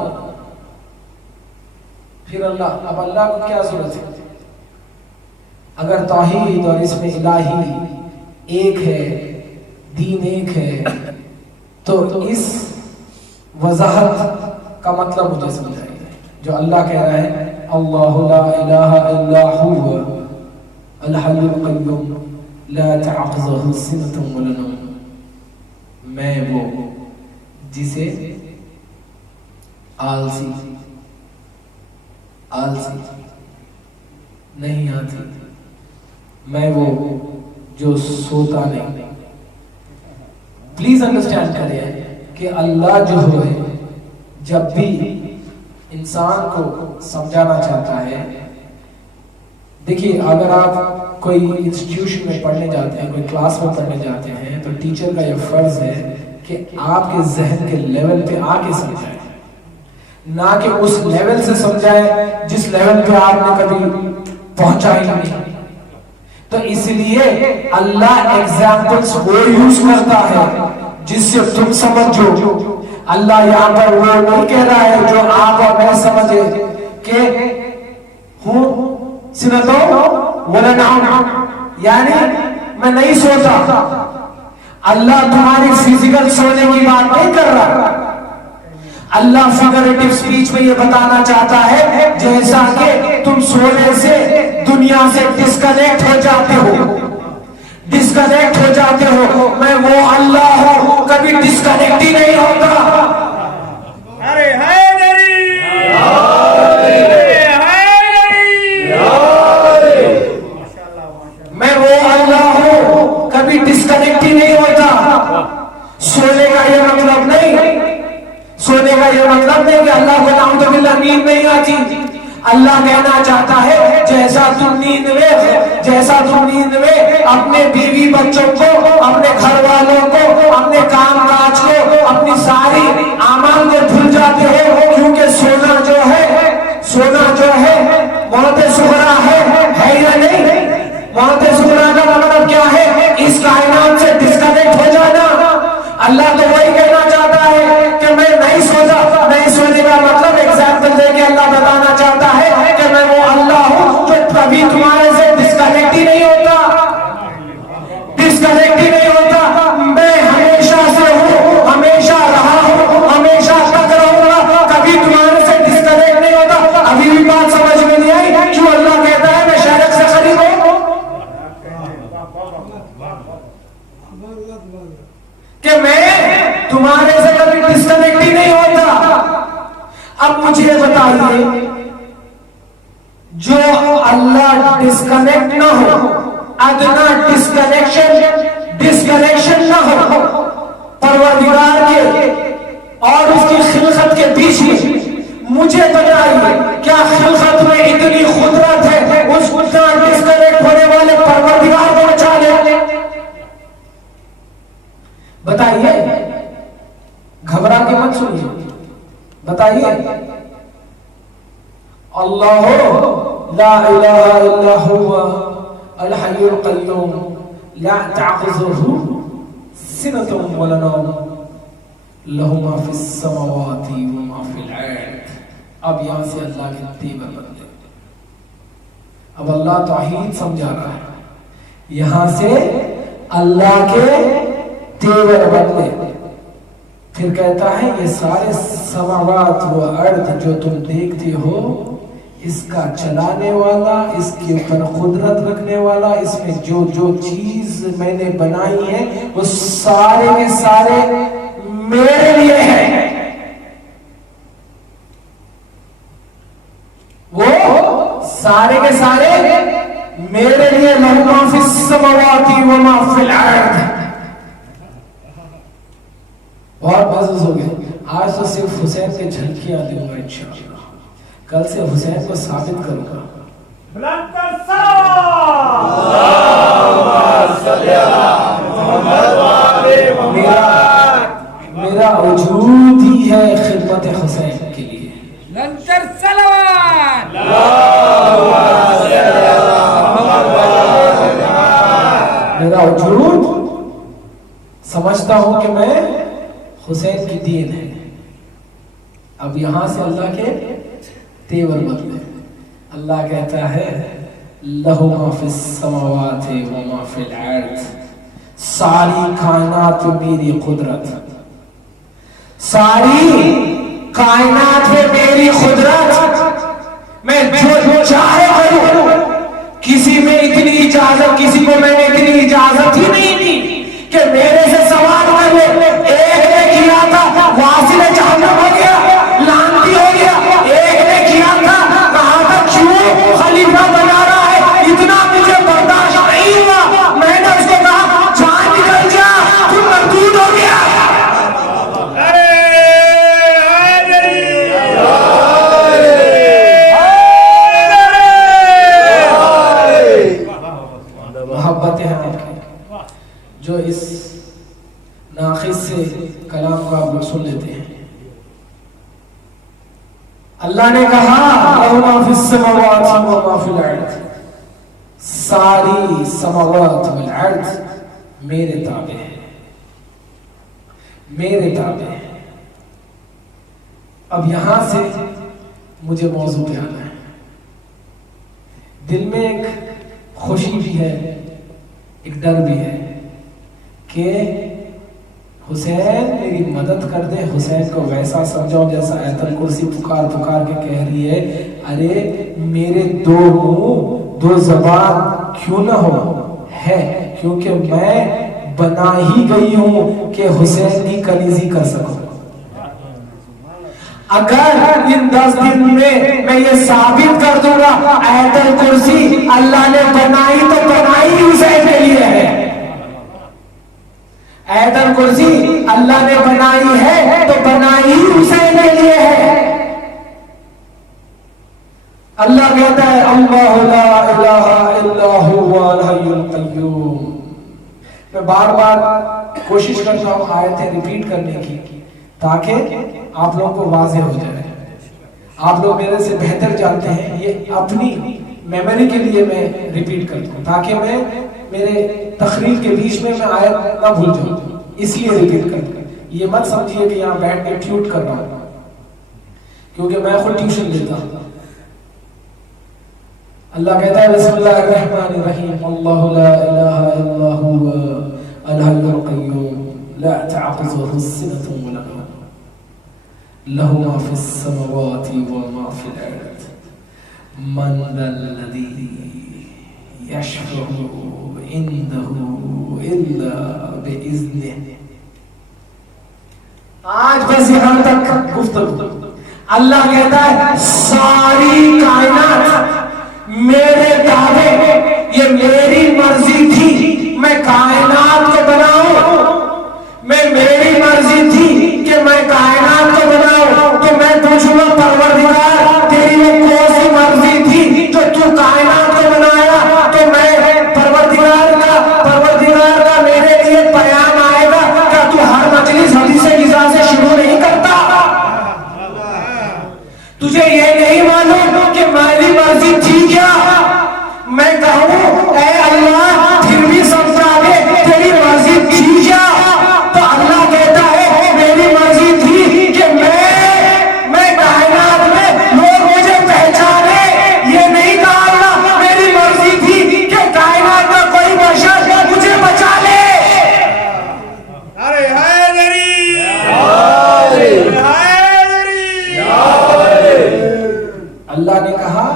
پھر اللہ, اب اللہ کو کیا ضرورت ہے؟ اگر توحید اور اس میں الہی ایک ہے, دین ایک ہے, تو اس وضاحت کا مطلب مجھے سمجھ آئے گا جو اللہ کہہ رہا ہے اللہ لا الہ الا هو الحی القیوم لا تأخذه سنة ولا نوم. میں وہ جسے آلسی نہیں آتی، میں وہ جو سوتا نہیں. پلیز انڈرسٹینڈ کریں کہ اللہ جو ہے جب بھی انسان کو سمجھانا چاہتا ہے. دیکھیے اگر آپ کوئی انسٹیٹیوشن میں پڑھنے جاتے ہیں، کوئی کلاس میں پڑھنے جاتے ہیں، تو ٹیچر کا یہ فرض ہے کہ آپ کے ذہن کے لیول پہ آ کے سمجھائے، نہ کہ اس لیول سے سمجھائے جس لیول پہ آپ نے کبھی پہنچا ہی نہیں. تو اس لیے اللہ ایگزامپلس وہ یوز کرتا ہے جس سے تم سمجھو. اللہ یہاں پر وہ نہیں کہہ رہا ہے جو آپ اور میں سمجھے کہ ہوں سنتو ولنعم، یعنی میں نہیں سوتا. اللہ تمہاری فزیکل سونے کی بات نہیں کر رہا. اللہ فگریٹو سپیچ میں یہ بتانا چاہتا ہے جیسا کہ تم سونے سے دنیا سے ڈسکنیکٹ ہو جاتے ہو، میں وہ اللہ ہوں کبھی ڈسکنیکٹ ہی نہیں ہوتا. ارے میں وہ اللہ ہوں کبھی ڈسکنیکٹ ہی نہیں ہوتا. سونے کا یہ مطلب نہیں کہ اللہ کو نعوذ باللہ نیند نہیں آتی. اللہ کہنا چاہتا ہے جیسا تم نیند میں اپنے بیوی بچوں کو، اپنے گھر والوں کو، اپنے کام کاج کو، اپنی ساری اعمال کو بھول جاتے ہو، کیونکہ سونا جو ہے موت صغریٰ ہے یا نہیں؟ موت صغریٰ کا مطلب کیا ہے؟ اس کائنات سے ڈسکنیکٹ ہو جانا. اللہ تو وہی کہنا چاہتا ہے کہ میں نہیں سوتا. نہیں سونے کا مطلب ایگزامپل دے کے اللہ بتانا چاہتا ہے کہ میں وہ اللہ ہوں جو کبھی تمہارے سے ڈسکنیکٹ ہی نہیں ہوتا. میں ہمیشہ سے ہوں، ہمیشہ رہا ہوں، ہمیشہ تک رہوں گا، کبھی تمہارے سے ڈسکنیکٹ نہیں ہوتا. ابھی بھی بات سمجھ میں نہیں آئی کیوں اللہ کہتا ہے میں شرک سے قریب ہوں کہ میں تمہارے سے کبھی ڈسکنیکٹ ہی نہیں ہوتا. اب مجھے بتائیے جو اللہ ڈسکنیکٹ نہ ہو، ادنا ڈسکنیکشن نہ ہو پروردگار کے اور اس کی خلقت کے بیچ میں، مجھے بتائیے کیا خلقت میں اتنی قدرت ہے اس ڈسکنیکٹ ہونے والے پروردگار کو بچا لے؟ بتائیے، گھبرا کے مت سنیے، بتائیے. اللہ لا الہ الا هو الحی القیوم لا تأخذه سنة ولا نوم له ما في السماوات وما في الارض. اب یہاں سے اللہ کے تیور بدلے. اب اللہ توحید سمجھا رہا ہے، یہاں سے اللہ کے تیور بدلے. پھر کہتا ہے یہ سارے سماوات و ارض جو تم دیکھتے ہو، اس کا چلانے والا، اس کے اوپر قدرت رکھنے والا، اس میں جو چیز میں نے بنائی ہے وہ سارے کے سارے میرے لیے ہیں. وہ سارے کے سارے میرے لیے. لَهُ مَا فِي السَّمَاوَاتِ وَمَا فِي الْأَرْضِ. بہت محسوس ہو گئے. آج تو صرف حسین کے جھلکیاں دوں گا انشاءاللہ، کل سے حسین کو ثابت کروں گا. میرا وجود ہی ہے خدمت حسین کے لیے. میرا وجود سمجھتا ہوں کہ میں حسین کی دین ہے. اب یہاں سے اللہ کے تیور بدلے. اللہ کہتا ہے لہو ما فی السماوات و ما فی الارض. ساری کائنات میری قدرت، ساری کائنات میں میری قدرت. میں جو چاہے کروں. کسی میں اتنی اجازت، کسی کو میں نے اتنی اجازت ہی نہیں دی کہ میرے سے سوال کر لے. محبتیں ہیں آپ کی جو اس ناقص سے کلام کو آپ لوگ سن لیتے ہیں. اللہ نے کہا لَهُ مَا فِي السَّمَاوَاتِ وَمَا فِي الْأَرْضِ، ساری سماوات والارض میرے تابع ہے، میرے تابع ہے. اب یہاں سے مجھے موضوع پہ آنا ہے. دل میں ایک خوشی بھی ہے، ایک ڈر بھی ہے کہ حسین میری مدد کر دے. حسین کو ویسا سمجھاؤ جیسا آیت الکرسی پکار پکار کے کہہ رہی ہے ارے میرے دو منہ دو زبان کیوں نہ ہو ہے، کیونکہ میں بنا ہی گئی ہوں کہ حسین کی کنیزی کر سکوں. اگر ان 10 دن میں یہ ثابت کر دوں گا آیت الکرسی اللہ نے بنائی تو بنائی حسین کے لیے ہے. آیت الکرسی اللہ نے بنائی ہے تو بنائی حسین کے لیے ہے. اللہ کہتا ہے اللہ لا الہ الا هو الحی القیوم. میں بار بار کوشش کرتا ہوں آیتیں ریپیٹ کرنے کی تاکہ آپ لوگوں کو واضح ہو جائے. آپ لوگ میرے سے بہتر جانتے ہیں، یہ اپنی میموری کے لیے میں ریپیٹ کرتا ہوں تاکہ میں میرے تقریر کے بیچ میں آیت نہ بھول جاؤں، اس لیے ریپیٹ کرتا ہوں. یہ مت سمجھیے کہ یہاں بیٹھ کے ٹیوٹ کر رہا ہوں، کیونکہ میں خود ٹیوشن لیتا ہوں. اللہ کہتا ہے بسم اللہ الرحمن الرحیم اللہ لا الہ الا هو الحی القیوم لا تعخذه سنة ولا نوم له ما في السماوات وما في الارض من ذا الذي يشفع عنده الا باذنه. آج بس یہاں تک گفتگو. اللہ کہتا ہے ساری کائنات میرے تابع، یہ میری مرضی تھی میں کائنات کو بناؤں، میری مرضی تھی کہ میں کائنات کو بناؤں. تو میں پوچھوں گا پروردگار تیری وہ کون سی مرضی تھی جو تو کائنات کو بنایا؟ تو میں پروردگار کا میرے لیے پیام آئے گا کیا تو ہر مجلس حدیث غذا سے شروع نہیں کرتا؟ تجھے یہ نہیں معلوم کہ میری مرضی تھی کیا؟ میں کہوں اے اللہ پھر بھی سمجھا دے تیری مرضی تھی کیا؟ تو اللہ کہتا ہے میری مرضی تھی کہ میں کائنات میں لوگ مجھے پہچانے. یہ نہیں کہا اللہ میری مرضی تھی کہ کائنات کا کوئی بشر مجھے بچا لے. ارے حیدری اللہ نے کہا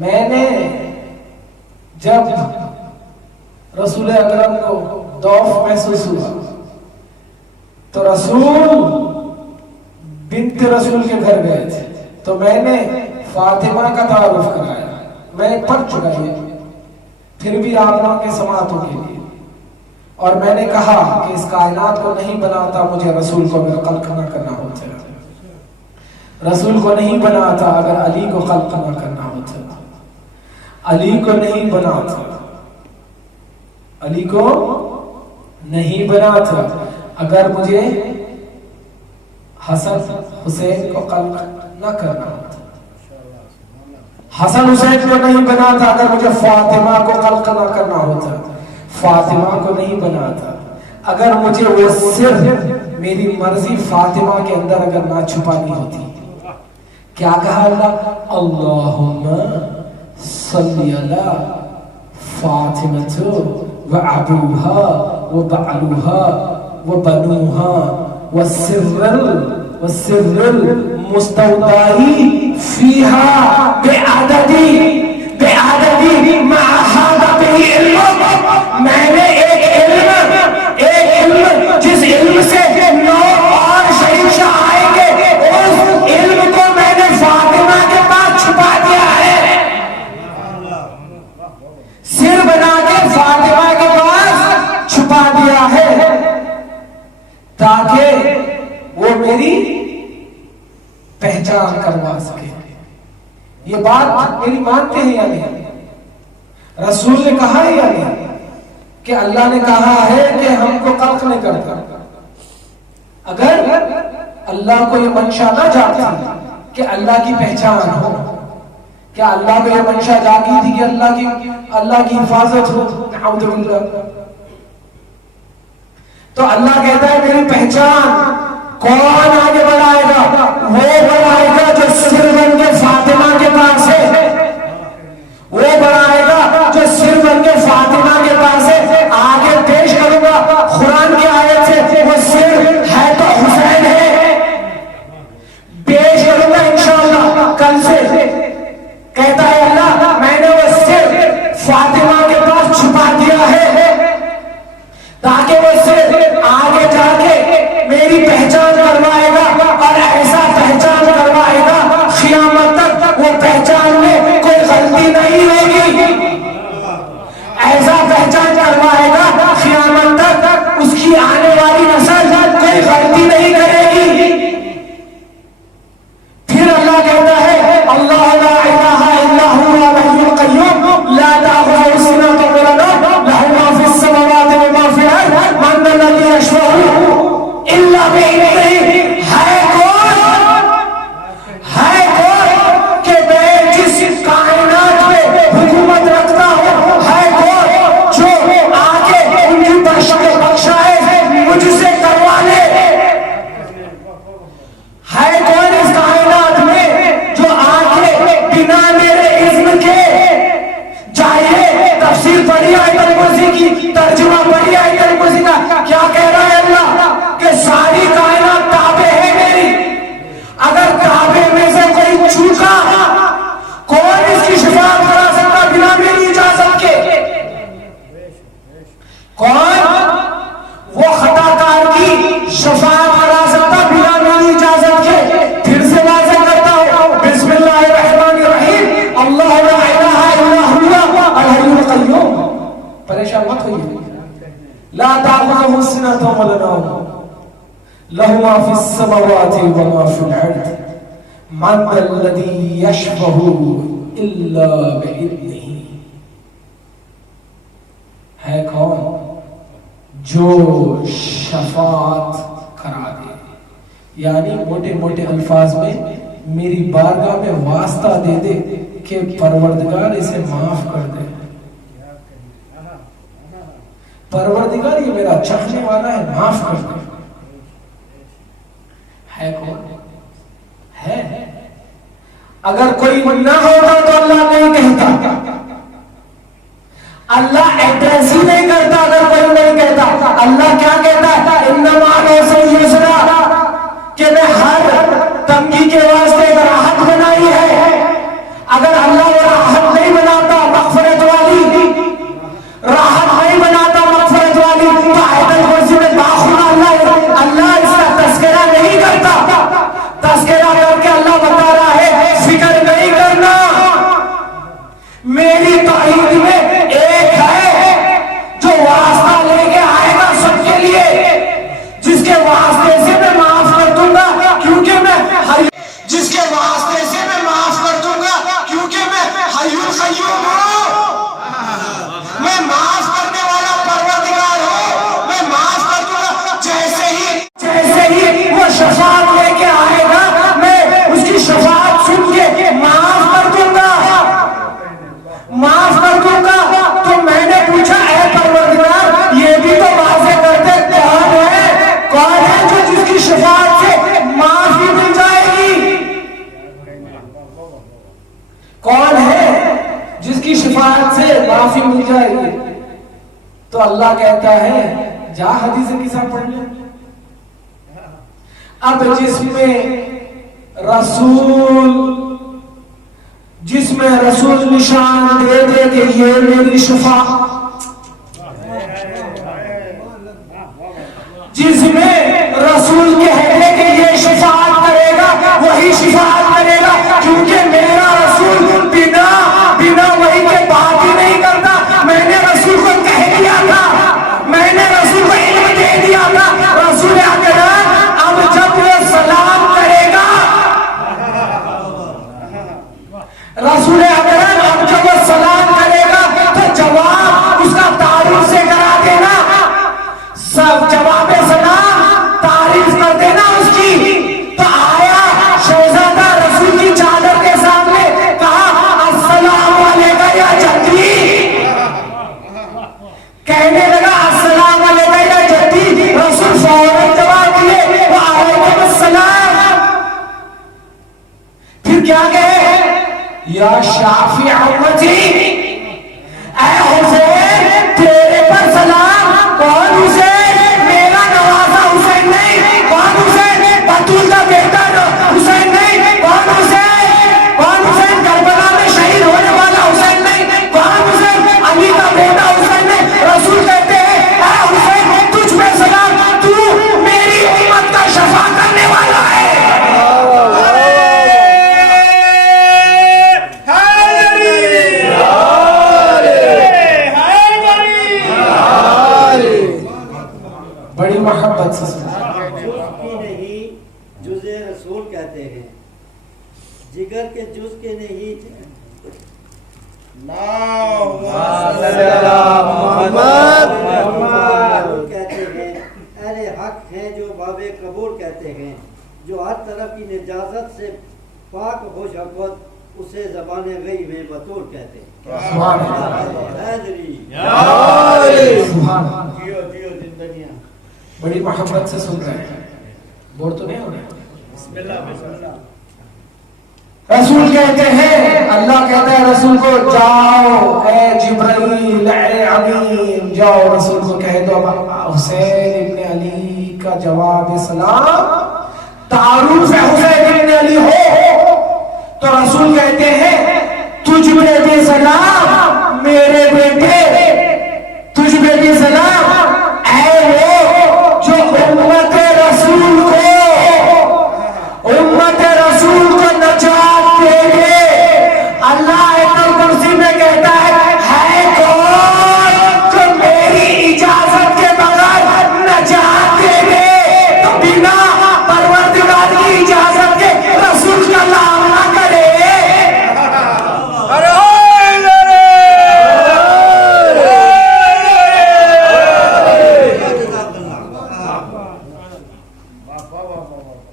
میں نے جب رسول اکرم کو ضعف محسوس ہوا تو رسول بنت رسول کے گھر گئے تھے تو میں نے فاطمہ کا تعارف کرایا. میں پڑھ چکا یہ پھر بھی آپ لوگوں کے سماعتوں کے لیے. اور میں نے کہا کہ اس کائنات کو نہیں بناتا مجھے رسول کو اگر خلق نہ کرنا ہوتا، رسول کو نہیں بناتا اگر علی کو خلق نہ کرنا ہوتا، علی کو نہیں بناتا، علی کو نہیں بناتا اگر مجھے حسن حسین کو خلق نہ کرنا ہوتا، حسن حسین کو نہیں بناتا اگر مجھے فاطمہ کو خلق نہ کرنا ہوتا، فاطمہ کو نہیں بناتا اگر مجھے وہ صرف میری مرضی فاطمہ کے اندر اگر نہ چھپانی ہوتی. کیا کہا اللہ؟ اللہم صلی علی فاطمہ وعبوہا وبعلوہا وبنوہا وسر المستودعی فیہا بعددی مع ہذا به علم. میں نے ایک علم جس علم سے نو اور شہنشاہ آئیں گے اس علم کو میں نے فاطمہ کے پاس چھپا دیا ہے. سر بنا کے فاطمہ کے پاس چھپا دیا ہے تاکہ وہ میری پہچان کروا سکے. یہ بات میری مانتے ہیں یا نہیں؟ رسول نے کہا ہے یا نہیں کہ اللہ نے کہا ہے کہ ہم کو خلق نہیں کرتا؟ اگر اللہ کو یہ منشا نہ جاتی کہ اللہ کی پہچان ہو، کیا اللہ کو یہ منشا جاگی تھی کہ اللہ کی حفاظت ہو؟ نعوذ باللہ۔ تو اللہ کہتا ہے میری پہچان کون آگے بڑھائے گا؟ وہ بڑھائے گا جو سر بن کے فاطمہ کے پاس ہے، وہ بڑھائے گا جو سر بن کے فاطمہ کے پاس ہے۔ آگے پیش کروں گا قرآن کی آیت سے، وہ سر ہے تو حسین ہے، پیش کروں گا انشاءاللہ کل سے۔ کہتا ہے اللہ میں نے وہ سر فاطمہ کے پاس چھپا دیا ہے تاکہ وہ سر آگے جا کے میری پہچان کروائے گا، اور ایسا پہچان کروائے گا قیامت تک وہ پہچان میں کوئی غلطی نہیں ہوگی، ایسا پہچان کروائے گا قیامت تک اس کی آنے والی نسل کوئی غلطی نہیں کرے گی۔ پھر اللہ کہتا ہے اللہ لا الہ الا هو الحی القیوم لا تأخذہ سنۃ ولا نوم لہ ما فی السماوات وما فی الارض من ذا الذی یشفع الا بإذنہ۔ ہے کون کہ میں جس کائنات میں حکومت رکھتا ہوں، ہے کون جو آگے ان کی بخشائش مجھ سے کروا لے؟ ہے کون اس کائنات میں جو آگے بنا میرے اذن کے؟ چاہیے تفسیر پڑھی آیت الکرسی کی، ترجمہ پڑھی آیت الکرسی کا، کیا کہہ رہا ہے اللہ کہ ساری کائنات تابع ہے میری، اگر تابع میں سے کوئی چوکا کون اس کی شفاعت کرا سکتا بنا میری اجازت کے؟ کون وہ خطا کار کی شفاعت کرا سکتا بنا میری اجازت کے؟ پھر سے واضح کرتا ہوں، بسم اللہ الرحمن الرحیم، اللہ لا الہ الا هو الحی القیوم۔ پریشان مت ہوئیے، لا تأخذہ سنۃ ولا نوم لہ ما فی السماوات وما فی الارض من ذا الذی یشفع الا بإذنہ۔ ہے کون جو شفاعت کرا دے، یعنی موٹے موٹے الفاظ میں میری بارگاہ میں واسطہ دے دے کہ پروردگار اسے معاف کر دے، پروردگار یہ میرا چاہنے والا ہے معاف کر دے۔ ہے کون؟ ہے اگر کوئی نہ ہوگا تو اللہ نہیں کہتا، اللہ ایڈریس ہی نہیں کرتا اگر کوئی نہیں کہتا۔ اللہ کیا کہتا ہے؟ انما العسر یسرا، کہ میں ہر تنگی کے واسطے راحت بنائی ہے۔ اگر اللہ وہ راحت نہیں بناتا مغفرت والی، راحت نہیں بناتا مغفرت والی، تو آیت الکرسی میں باخبر اللہ اس کا تذکرہ نہیں کرتا۔ تذکرہ کر کے اللہ بتا رہا ہے فکر نہیں کرنا، میری توحید میں ایک ہے جو واسطہ لے کے آئے گا سب کے لیے، جس کے واسطے سے میں معاف کر دوں گا کیونکہ میں جس کے واسطے سے میں معاف کر دوں گا کیونکہ میں حی القیوم ہوں، میں معاف کرنے والا پروردگار ہوں، میں معاف کر دوں گا۔ جیسے ہی وہ شفاعت لے کے آئے گا میں اس کی شفاعت سن کے معاف کر دوں گا، معاف کر دوں گا۔ تو میں نے پوچھا اے پروردگار یہ بھی تو واضح کرتے کون ہے جو جس کی شفاعت سے معافی مل جائے گی؟ کون ہے جس کی شفاعت سے معافی مل جائے گی؟ تو اللہ کہتا ہے جا حدیث قصہ پڑھ لے۔ اب جس میں رسول نشان دے دے کہ یہ میری شفاعت، جس میں رسول کہہ دے کہ یہ شفاعت کرے گا وہی شفاعت کرے گا، کیونکہ میرا رسول بنا وہی کے بات ہی نہیں کرتا۔ میں نے رسول کو کہہ دیا تھا، میں نے رسول کو علم دے دیا تھا۔ رسول اکرم اب جب وہ سلام کرے گا، رسول اکرم اب جب وہ سلام کرے گا تو کہنے لگا السلام علیکم یا جدی، رسول فوراً جواب دیے وعلیکم السلام. پھر کیا کہے؟ یا شافع امتی، اے حسین تیرے پر سلام. کون حسین؟ میرا نوازا حسین نہیں. کون حسین؟ بطول کا بیٹا حسین نہیں. کون حسین؟ کون حسین؟ کربلا میں شہید ہونے والا حسین نہیں. کون حسین؟ علی کا بیٹا حسین نہیں. رسول کہتے ہیں اے حسین تجھ پہ سلام، تو میری امت کا شفا کرنے والا ہے. بڑی محبت سے جز کی نہیں جز رسول کہتے ہیں، جگر کے جز کے نہیں. کہتے ہیں اہل حق ہیں جو باب قبول کہتے ہیں، جو ہر طرف کی نجاست سے پاک ہو شفقت، اسے زبان غیب میں بطول کہتے ہیں. سبحان اللہ. حیدری سبحان اللہ. جیو جیو زندگیاں. بڑی محبت سے سن رہے ہیں، بور تو نہیں ہو رہے. بسم اللہ بسم اللہ. رسول کہتے ہیں، اللہ کہتا ہے رسول کو جاؤ اے جبرائیل اے امین، جاؤ رسول کو کہہ دو حسین ابن علی کا جواب سلام تعارف ہے حسین ابن علی ہو. تو رسول کہتے ہیں تجھ پہ بھی سلام میرے بیٹے، تجھ پہ بھی سلام اے وہ جو امت رسول کو نجات دے دے. اللہ آیت الکرسی میں کہتا ہے کون جو میری اجازت کے بغیر نجات دے دے، تو بنا پروردگار کی اجازت کے رسول کا نام نہ کرے.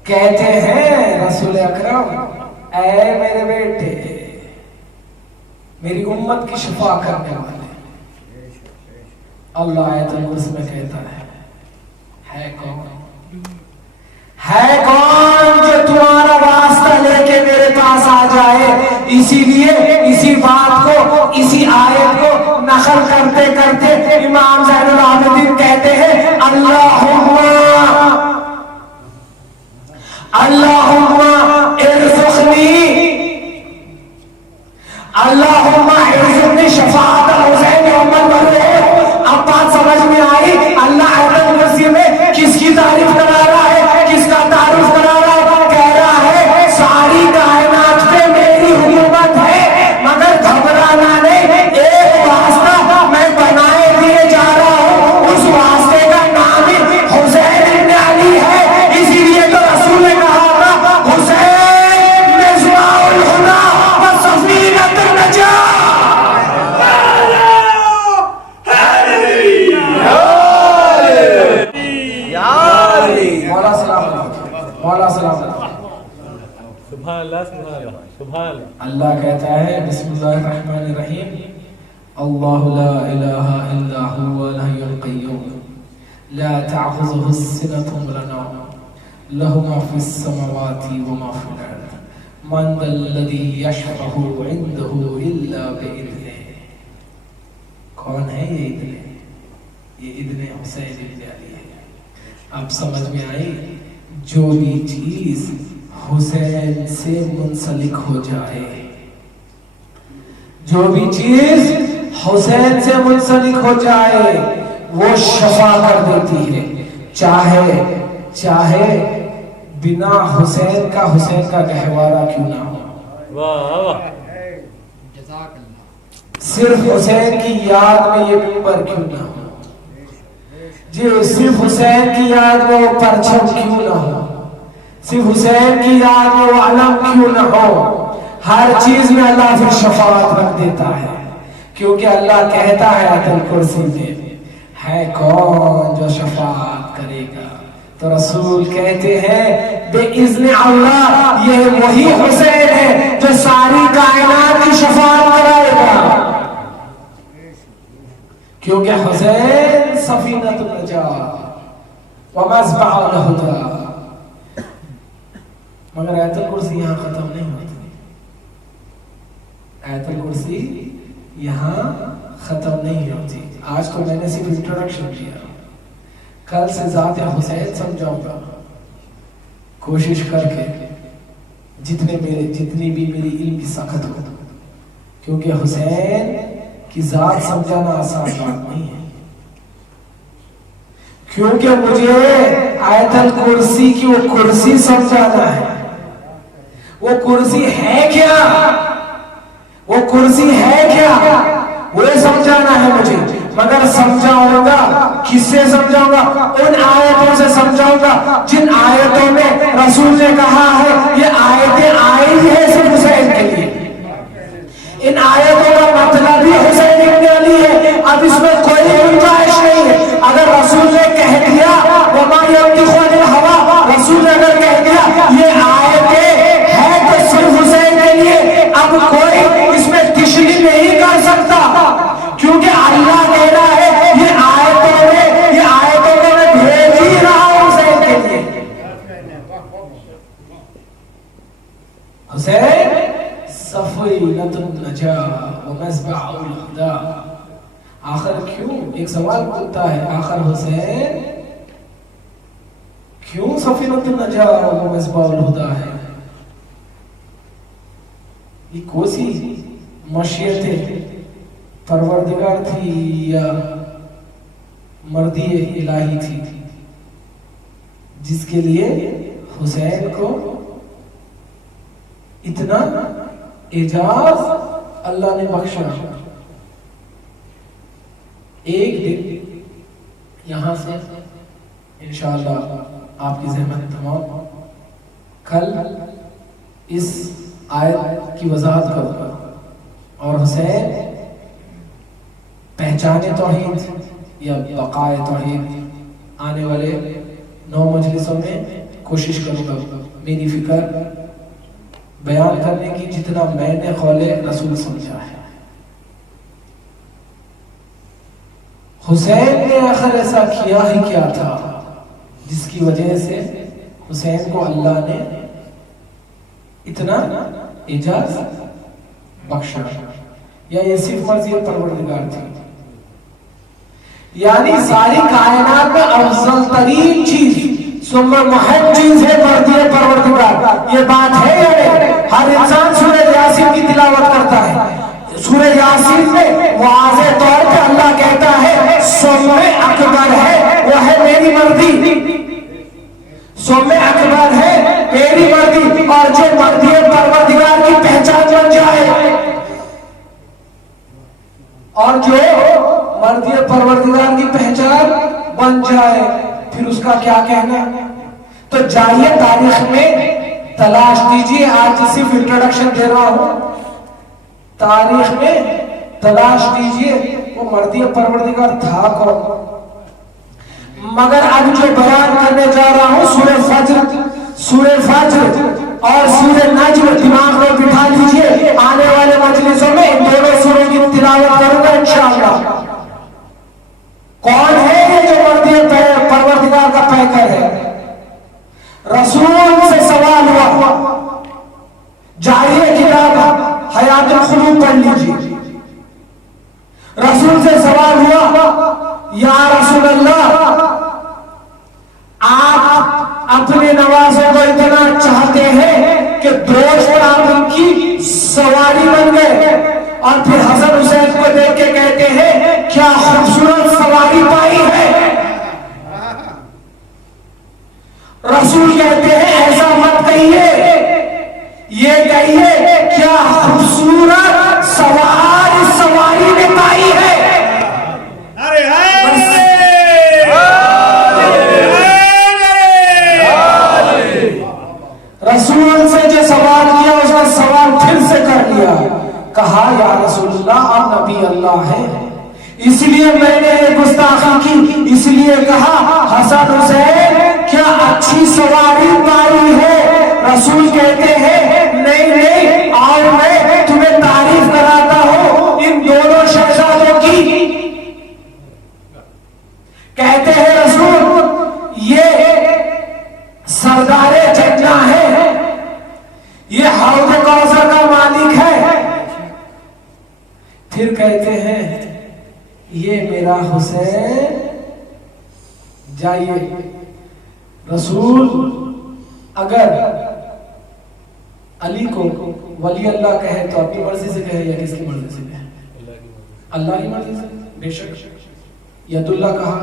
کہتے ہیں رسول اکرم اے میرے بیٹے میری امت کی شفا کرنے والے. اللہ آیت الکرسی میں کہتا ہے کون جو تمہارا واسطہ لے کے میرے پاس آ جائے. اسی لیے اسی بات کو اسی آیت کو نقل کرتے کرتے امام زین العابدین کہتے ہیں اللہم ارزقنی شفاعت الحسین یوم البعث. اب بات سمجھ میں آئی اللہ آیت الکرسی میں کس کی تعریف کرا رہا ہے، کس کا تعارف کرا رہا ہے. کہہ رہا ہے ساری کائنات پہ میری حکومت ہے مگر گھبرانا نہیں، ایک واسطہ میں بنائے دیے جا رہا ہوں، اس واسطے کا نام ہی حسین ابن علی ہے. اسی لیے تو رسول نے کہا تھا حسین مصباح الہدی و سفینۃ النجاۃ. مولا سلام سبحان اللہ سبحان اللہ سبحان اللہ. اللہ کہتا ہے بسم اللہ الرحمن الرحیم اللہ لا الہ الا هو الحی القیوم لا تأخذه السنة ولا نوم له ما في السماوات وما في الأرض من ذا الذي يشفع عنده إلا بإذنه. کون ہے یہ اذن؟ یہ اذن حسین ابن علی ہے. اب سمجھ میں آئی جو بھی چیز حسین سے منسلک ہو جائے، جو بھی چیز حسین سے منسلک ہو جائے وہ شفا کر دیتی ہے، چاہے بنا حسین کا گہوارہ کیوں نہ ہو. واہ واہ. صرف حسین کی یاد میں یہ ممبر کیوں نہ ہو، جی صرف حسین کی یاد میں وہ پرچم کیوں نہ ہو، صرف حسین کی یاد میں وہ علم کیوں نہ ہو. ہر چیز میں اللہ پھر شفاعت رکھ دیتا ہے، کیونکہ اللہ کہتا ہے آیت الکرسی میں ہے کون جو شفاعت کرے گا. تو رسول کہتے ہیں بے اذن اللہ یہ وہی حسین ہے جو ساری کائنات کی شفاعت کرائے گا. کیونکہ حسین سفینۃ النجات ومصباح الہدی. مگر آیت الکرسی یہاں ختم نہیں ہوتی. آیت الکرسی یہاں ختم نہیں ہوتی. آج تو میں نے صرف انٹروڈکشن کیا، کل سے ذات حسین سمجھاؤں گا کوشش کر کے جتنی بھی میری علم کی سخت ہو، کیونکہ حسین کی ذات سمجھانا آسان بات نہیں ہے. کیونکہ مجھے آیت الکرسی کی وہ کرسی سمجھانا ہے. وہ کرسی ہے کیا، وہ کرسی ہے کیا، وہ سمجھانا ہے مجھے. مگر سمجھاؤں گا کس سے سمجھاؤں گا؟ ان آیتوں سے سمجھاؤں گا جن آیتوں میں رسول نے کہا ہے یہ آیتیں آئی ہیں صرف حسین کے لیے. ان آیتوں کا مطلب ہی حسین ابن علی ہے. اب اس میں کوئی گنجائش نہیں ہے. اگر رسول نے کہہ دیا وما ينطق عن الهوى، رسول نے اگر کہہ دیا یہ آیتیں ہے تو صرف حسین کے لیے، اب کوئی اس میں تشریح نہیں کر سکتا. کیونکہ اللہ کہہ رہا ہے یہ آیتوں میں میں بھیج ہی رہا ہوں حسین کے لیے. حسین سفینۃ النجات ومصباح الہدی. آخر کیوں، ایک سوال پوچھتا ہے، آخر حسین کیوں سفینۃ النجات ومصباح الہدی ہے؟ یہ کوسی مشیت پروردگار تھی یا مرضی الہی تھی جس کے لیے حسین کو اتنا اعجاز اللہ نے بخشا؟ ایک دن یہاں سے انشاءاللہ آپ کی زحمت تمام کل اس آیت کی وضاحت کروں گا. اور حسین پہچانے توحید یا بقائے توحید آنے والے 9 مجلسوں میں کوشش کروں گا میری فکر بیان کرنے کی جتنا میں نے قول رسول سمجھا ہے. حسین نے آخر ایسا کیا ہی کیا تھا جس کی وجہ سے حسین کو اللہ نے اتنا اعجاز بخشا؟ یا یہ صرف مرضی پروردگار تھی؟ یعنی ساری کائنات میں افضل ترین چیز ثم محب چیز ہے مرضی پروردگار. یہ بات ہے یا نہیں؟ ہر انسان سورہ یاسین کی تلاوت کرتا ہے. سورہ یاسین میں واضح طور پہ اللہ کہتا ہے ثم اکبر ہے وہ ہے میری مرضی. ثم اکبر ہے میری مرضی. اور جو مرضی پروردگار کی پہچان بن جائے، اور جو مرضی پروردگار کی پہچان بن جائے پھر اس کا کیا کہنا؟ تو جائیے تاریخ میں تلاش کیجئے. آج صرف انٹروڈکشن دے رہا ہوں. تاریخ میں تلاش کیجئے وہ مرضی پروردگار تھا کون. مگر اب جو بیان کرنے جا رہا ہوں سورہ فجر اور سورہ نجم دماغ میں بٹھا لیجئے. آنے والے مجلسوں میں ان دونوں سوروں کی تلاوت کروں گا انشاءاللہ. کون ہے یہ جو مرضی پروردگار کا پیکر ہے؟ رسول سے سوال ہوا، جائیے کتاب حیات القلوب پڑھ لیجیے. رسول سے سوال ہوا یا رسول اللہ آپ اپنے نوازوں کو اتنا چاہتے ہیں کہ دوست آپ ان کی سواری بن گئے، اور پھر حسن حسین کو دیکھ کے کہتے ہیں کیا خوبصورت سواری پائی ہے. رسول کہتے ہیں ایسا مت کہیے، یہ کہیے کیا خوبصورت سواری نے پائی ہے. رسول سے جو سوال کیا اس نے سوال پھر سے کر لیا. کہا یا رسول اللہ آپ نبی اللہ ہیں، اس لیے میں نے یہ گستاخی کی. اس لیے کہا حسن حسین کیا اچھی سواری پائی ہے. رسول کہتے ہیں نہیں آؤ میں تمہیں تعریف کراتا ہوں ان دونوں شہزادوں کی. کہتے ہیں رسول یہ سردار جنہ ہے، یہ حوض کوثر کا مالک ہے. پھر کہتے ہیں یہ میرا حسین. جائیے رسول اگر علی کو ولی اللہ کہے تو اپنی مرضی سے کہے یا کس کی مرضی سے کہے؟ اللہ کی مرضی سے. بے شک ید اللہ کہا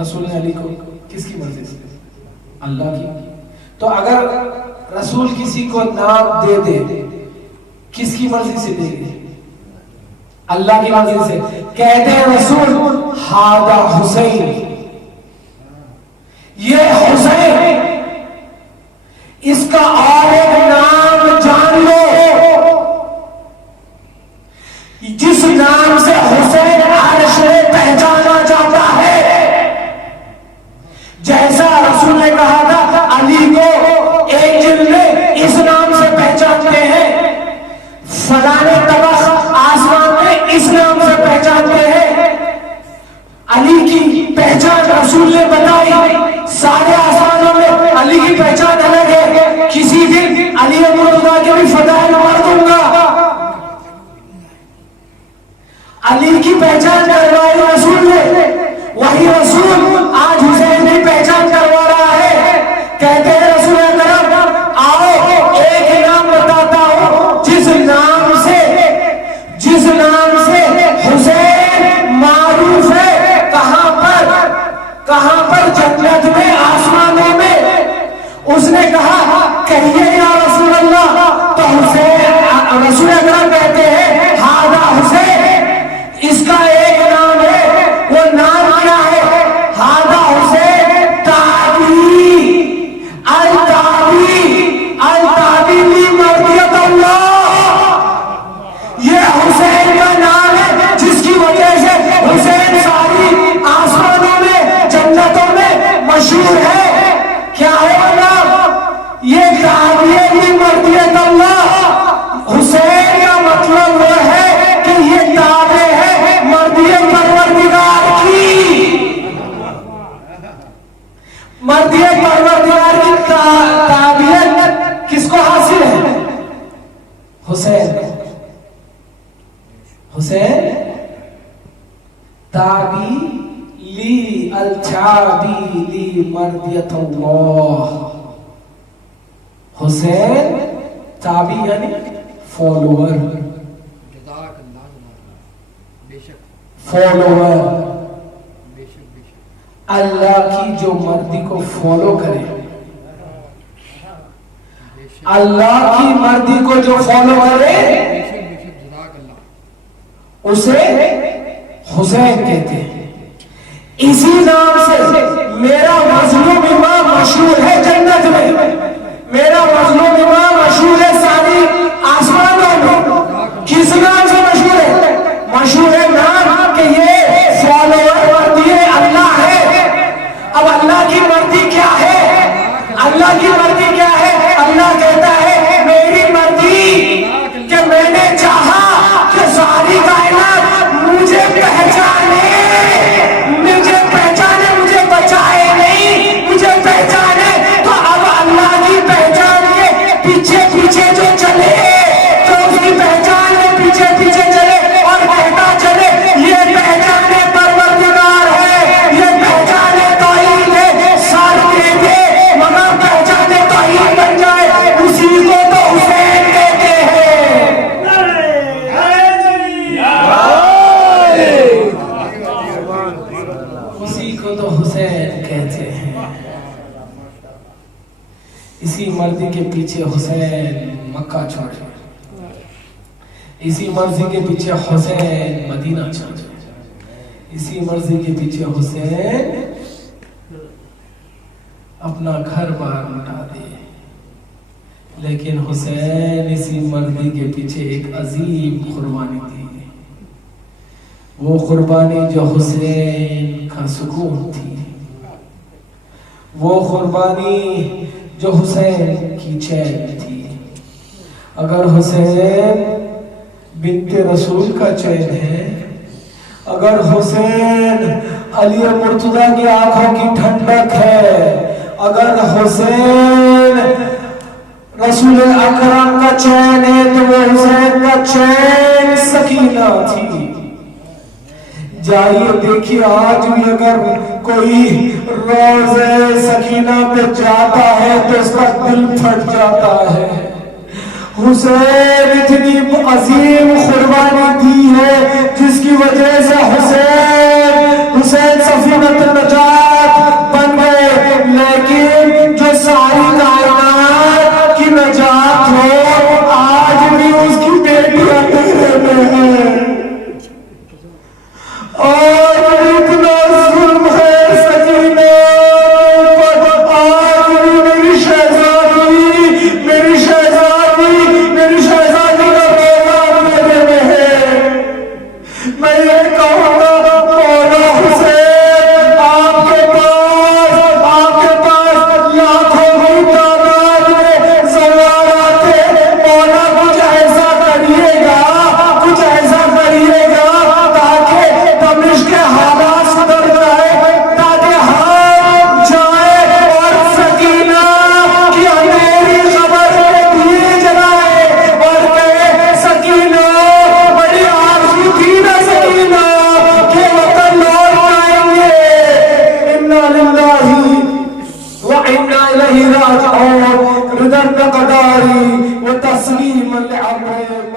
رسول نے علی کو، کس کی مرضی سے؟ اللہ کی. تو اگر رسول کسی کو نام دے دے کس کی مرضی سے دے دے؟ اللہ کی مرضی سے. کہتے ہیں رسول ہذا حسین، یہ حسین، اس کا اور ایک نام جان لو جس نام سے حسین عرش میں پہچانا جاتا ہے. جیسا رسول نے کہا تھا علی کو ایک جن میں اس نام سے پہچانتے ہیں، فلانے طبق آسمان میں اس نام سے پہچانتے ہیں. علی کی پہچان رسول نے بتائی، سارے آسمانوں میں علی کی پہچان الگ ہے. کسی دن علی مرتضیٰ کے بھی فضائل پڑھ دوں گا. علی کی پہچان کروائی رسول نے، وہی رسول آج حسین کی پہچان کروا رہا ہے. کہتے ہیں رسول اکرم آؤ ایک نام بتاتا ہوں جس نام سے حسین معروف ہے. کہاں پر؟ جنت میں، آسمانوں میں. اس نے کہا کہیے یا رسول اللہ. تو حسین رسول اکرم کہتے ہیں ہذا حسین، اس کا ایک نام ہے. وہ نام کیا ہے؟ ہذا حسین تابی التابی لی مرضیت اللہ. یہ حسین کا نام ہے جس کی وجہ سے حسین ساری آسمانوں میں، جنتوں میں مشہور ہے. کیا ہے وہ نام؟ یہ تابی لی مرضیت اللہ. حسین کا مطلب وہ ہے کہ یہ تابع ہے مرضیت پروردگار کی. مرضیت پروردگار کی تابعیت کس کو حاصل ہے؟ حسین. حسین تابی لی التابی لی مرضیت اللہ. حسین تابی یعنی فالوور، فالوور. اللہ کی جو مرضی کو فالو کرے، اللہ کی مرضی کو جو فالو کرے اسے حسین کہتے ہیں. اسی نام سے میرا مظلوم امام مشہور ہے جنت میں، میرا مظلوم امام مشہور ہے ساری آسمانوں میں. کس نام سے مشہور ہے؟ مشہور ہے نام کہ یہ فالوور مرضی اللہ ہے. اب اللہ کی مرضی کیا ہے؟ اللہ کی مرضی کیا ہے؟ اللہ کہتا ہے میری مرضی کہ میں نے چاہا کہ ساری کائنات مجھے پہچانے، مجھے بچائے نہیں، مجھے پہچانے. تو اب اللہ کی پہچان کے پیچھے پیچھے جو چلے، تو اس کی پہچان کے پیچھے پیچھے چلے اور کہتا چلے یہ پہچانے پروردگار ہے، یہ پہچانے توحید ہے. سار دے دے مگر پہچانے توحید بن جائے، اسی کو تو حسین کہتے ہیں. اسی کو تو حسین کہتے ہیں. اسی مرضی کے پیچھے حسین مکہ چھوڑ گئے، اسی مرضی کے پیچھے حسین مدینہ چھوڑ گئے، اسی مرضی کے پیچھے حسین اپنا گھر بار لٹا دے. لیکن حسین اسی مرضی کے پیچھے ایک عظیم قربانی دی، وہ قربانی جو حسین کا سکون تھی، وہ قربانی جو حسین کی چین تھی. اگر حسین بنت رسول کا چین ہے، اگر حسین علی مرتضیٰ کی آنکھوں کی ٹھنڈک ہے، اگر حسین رسول اکرم کا چین ہے تو وہ حسین کا چین سکینہ تھی۔ جائیے دیکھیے آج بھی اگر کوئی روزے سکینہ پہ جاتا ہے تو اس کا دل پھٹ جاتا ہے۔ حسین اتنی عظیم قربانی دی ہے جس کی وجہ سے حسین سفینۃ النجات بن گئے، لیکن جو ساری کائنات کی نجات ہو آج بھی اس کی بیٹیاں اندھیرے میں ہیں، اور اتنا ظلم ہے سکینہ پر، آج بھی میری شہزادی کا پیغام میرے میں ہے۔ میں یہ کہوں گا مولا حسین آپ کے پاس لاکھوں کی تعداد میں سوالات ہیں، مولا کچھ ایسا کریے گا تاکہ دمشق کے حالات سدھر جائے، تاکہ ہم جائیں اور سکینہ کی اندھیری قبر میں دیے جلائے اور کہے سکینہ بڑی آرزو تھی نا سکینہ کہ وطن لوٹ آئیں گے۔ انا للہ وإنا إليه راجعون، رضا القدر وتسليما لأمره۔